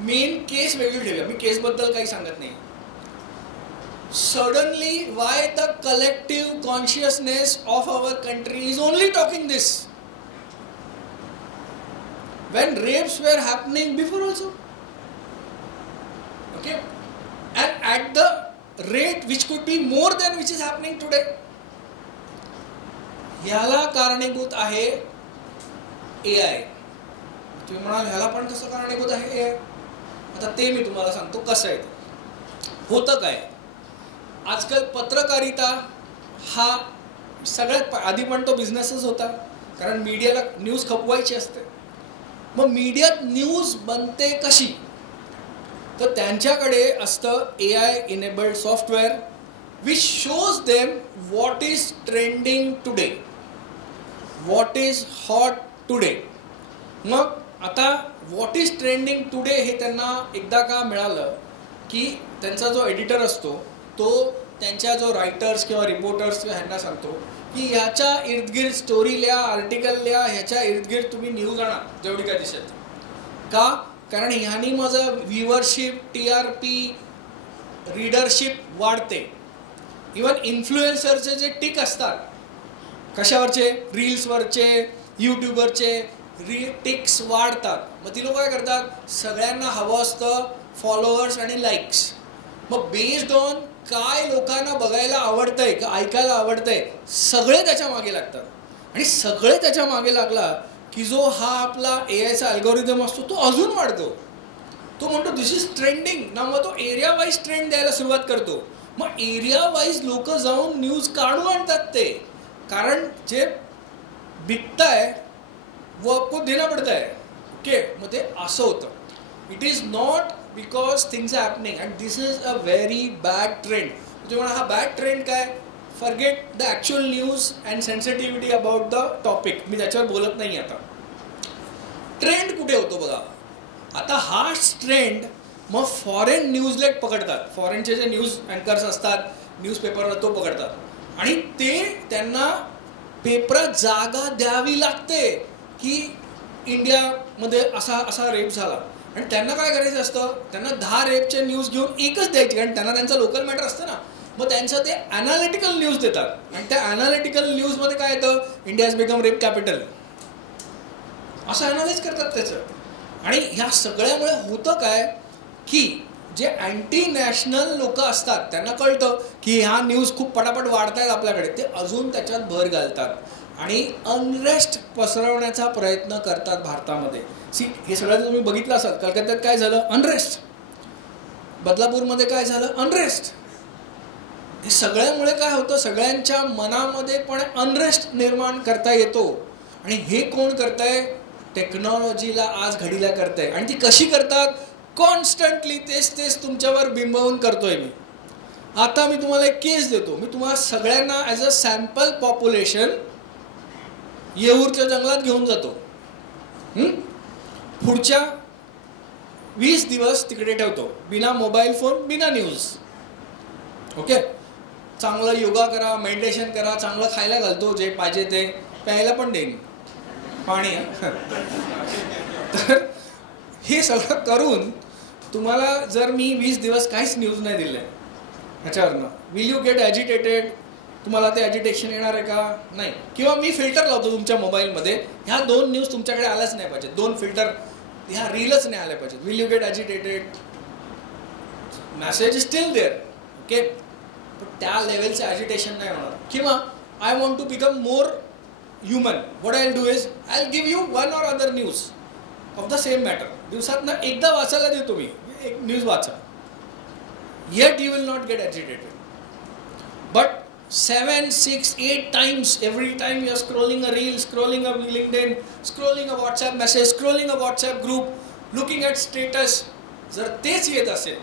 मेन केस वेगळी ठेवूया, मी केसबद्दल काही सांगत नाही. Suddenly why the collective consciousness of our country is only talking this when rapes were happening before also. Okay, and at the rate which could be more than which is happening today. ह्याला कारणीभूत आहे AI. तुम्ही म्हणाल ह्याला पण कसं कारणीभूत आहे AI? आता ते मी तुम्हाला सांगतो कसं आहे. होतं काय, आजकाल पत्रकारिता हा सगळ्यात आधी पण तो बिझनेसच होता, कारण मीडियाला न्यूज खपवायची असते. मग मीडियात न्यूज बनते कशी? तर त्यांच्याकडे असतं AI enabled software which shows them what is trending today, what is hot today. मग आता व्हॉट इज ट्रेंडिंग टुडे हे त्यांना एकदा का मिळालं की त्यांचा जो एडिटर असतो तो त्यांच्या जो रायटर्स किंवा रिपोर्टर्स किंवा ह्यांना सांगतो की ह्याच्या इर्दगिर्द स्टोरी लिहा, आर्टिकल लिहा, ह्याच्या इर्दगिर्द तुम्ही न्यूज आणा जेवढी काय दिसेल. का? कारण ह्यानी माझं व्ह्युअरशिप, TRP, रीडरशिप वाढते. इवन इन्फ्लुएन्सरचे जे टिक असतात, कशावरचे? रील्सवरचे, यूट्यूबवरचे टिक्स वाढतात. मग ती लोक काय करतात? सगळ्यांना हवं असतं फॉलोअर्स आणि लाईक्स. मग बेस्ड ऑन काय लोकांना बघायला आवडतंय का ऐकायला आवडतंय, सगळे त्याच्या मागे लागतात. आणि सगळे त्याच्या मागे लागला की जो हा आपला AIचा अल्गोरिदम असतो तो अजून वाढतो. तो म्हणतो दिस इज ट्रेंडिंग ना, मग तो एरिया वाईज ट्रेंड द्यायला सुरुवात करतो. मग एरिया वाईज लोक जाऊन न्यूज काढून आणतात ते, कारण जे बिकताय वो आपको देना पडता है. ओके, मग ते असं होतं. It is not because things are happening and this is a very bad trend. तुम्ही म्हणा हा बॅड ट्रेंड काय? Forget the actual news and sensitivity about the topic, मी त्याच्यावर बोलत नाही. आता ट्रेंड कुठे होतो बघा. आता हाच ट्रेंड मग फॉरेन न्यूजलेट पकडतात. फॉरेनचे जे न्यूज अँकर्स असतात न्यूजपेपरला तो पकडतात आणि ते त्यांना पेपरात जागा द्यावी लागते की इंडियामध्ये असा रेप झाला. आणि त्यांना काय करायचं असतं? त्यांना 10 रेपचे न्यूज घेऊन एकच द्यायची, कारण त्यांना त्यांचं लोकल मॅटर असतं ना. मग त्यांचं ते ॲनालिटिकल न्यूज देतात आणि त्या ॲनालिटिकल न्यूजमध्ये काय येतं? इंडियाज बिकम रेप कॅपिटल असं ॲनालाइज करतात त्याचं. आणि ह्या सगळ्यामुळे होतं काय की जे अँटी नॅशनल लोक असतात त्यांना कळतं की ह्या न्यूज खूप पटापट वाढत आहेत आपल्याकडे, ते अजून त्याच्यात भर घालतात आणि अनरेस्ट पसरवण्याचा प्रयत्न करतात भारतामध्ये. हे सगळं तुम्ही बघितलं असाल. कलकत्त्यात काय झालं? अनरेस्ट. बदलापूरमध्ये काय झालं? अनरेस्ट. हे सगळ्यामुळे काय होतं? सगळ्यांच्या मनामध्ये पण अनरेस्ट निर्माण करता येतो. आणि हे कोण करतंय? टेक्नॉलॉजीला आज घडीला करतंय. आणि ती कशी करतात? कॉन्स्टंटली तेच तुमच्यावर बिंबवून करतोय मी. आता मी तुम्हाला एक केस देतो. मी तुम्हाला सगळ्यांना ॲज अ सॅम्पल पॉप्युलेशन येऊरच्या जंगलात घेऊन जातो. पुढच्या 20 दिवस तिकडे ठेवतो, बिना मोबाईल फोन, बिना न्यूज. ओके, चांगलं योगा करा, मेडिटेशन करा, चांगलं खायला घालतो, जे पाहिजे ते प्यायला पण देईन, पाणी. तर हे सगळं करून तुम्हाला जर मी 20 दिवस काहीच न्यूज नाही दिले ह्याच्यावरनं, विल यू गेट ॲजिटेटेड? तुम्हाला ते ॲजिटेशन येणार आहे का? नाही. किंवा मी फिल्टर लावतो तुमच्या मोबाईलमध्ये, ह्या 2 न्यूज तुमच्याकडे आल्याच नाही पाहिजे, 2 फिल्टर, ह्या रीलच नाही आल्या पाहिजेत. Will you get agitated? Message still there, okay, पण त्या लेवलचं ॲजिटेशन नाही होणार. किंवा I want to become more human, what I will do is I will give you one or other news of the same matter. दिवसातनं एकदा वाचायला देतो मी, एक न्यूज वाचा, yet you will not get agitated. But 7, 6, 8 times every time you are scrolling a reel, scrolling a LinkedIn, scrolling a WhatsApp message, scrolling a WhatsApp group, looking at status, जर तेच येत असेल,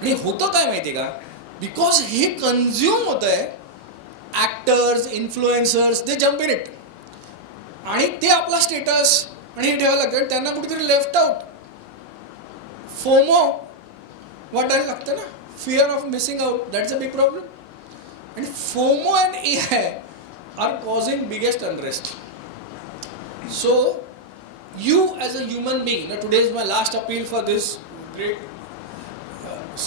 आणि होतं काय माहिती का, बिकॉज हे कन्झ्युम होत आहे, actors, influencers, they jump in it, आणि ते आपला स्टेटस आणि हे ठेवायला लागतं, त्यांना कुठेतरी लेफ्ट आउट, फोमो वाटायला लागतं ना, fear of missing out, that's a big problem. And FOMO and AI are causing biggest unrest. So, you as a human being, now today is my last appeal for this great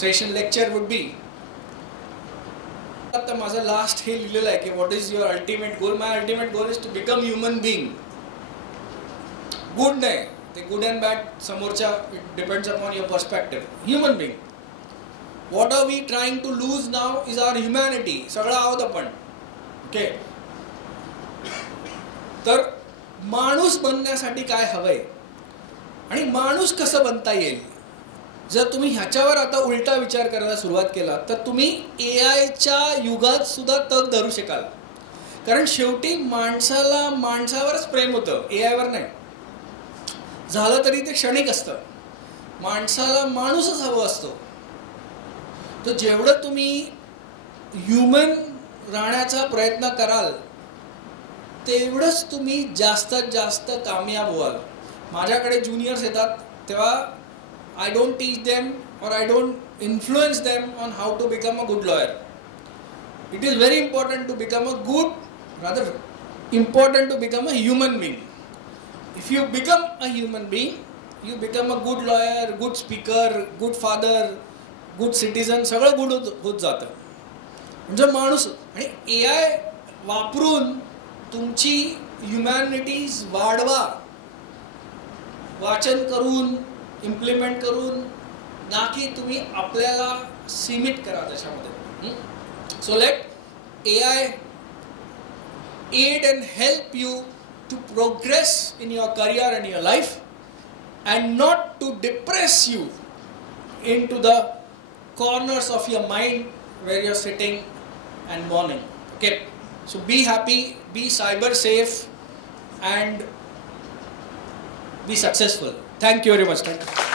session lecture would be, आता माझं last हे लिहिलेलं आहे की what is your ultimate goal? My ultimate goal is to become human being. Good नाही, ते good and bad समोरच्या, it depends upon your perspective. Human being. What are we trying to lose now is our humanity. सगळं आहोत आपण, okay. तर माणूस बनण्यासाठी काय हवंय आणि माणूस कसं बनता येईल, जर तुम्ही ह्याच्यावर आता उलटा विचार करायला सुरुवात केला तर तुम्ही AIच्या युगात सुद्धा तग धरू शकाल. कारण शेवटी माणसाला माणसावरच प्रेम होतं, AIवर नाही. झालं तरी ते क्षणिक असतं, माणसाला माणूसच हवं असतो. तर जेवढं तुम्ही ह्युमन राहण्याचा प्रयत्न कराल तेवढंच तुम्ही जास्तीत जास्त कामयाब व्हाल. माझ्याकडे ज्युनियर्स येतात तेव्हा आय डोंट टीच देम और I don't influence them on how to become a good lawyer. It is very important to become a good, rather important to become a human being. If you become a human being you become a good lawyer, good speaker, good father, good citizen, सगळं good होत जातं. म्हणजे माणूस आणि AI वापरून तुमची humanities वाढवा, वाचन करून, इम्प्लिमेंट करून, ना की तुम्ही आपल्याला सीमित करा त्याच्यामध्ये. So let AI aid and help you to progress in your career and your life and not to depress you into the corners of your mind where you're sitting and mourning. Okay, so be happy, be cyber safe and be successful. Thank you very much. Thank you.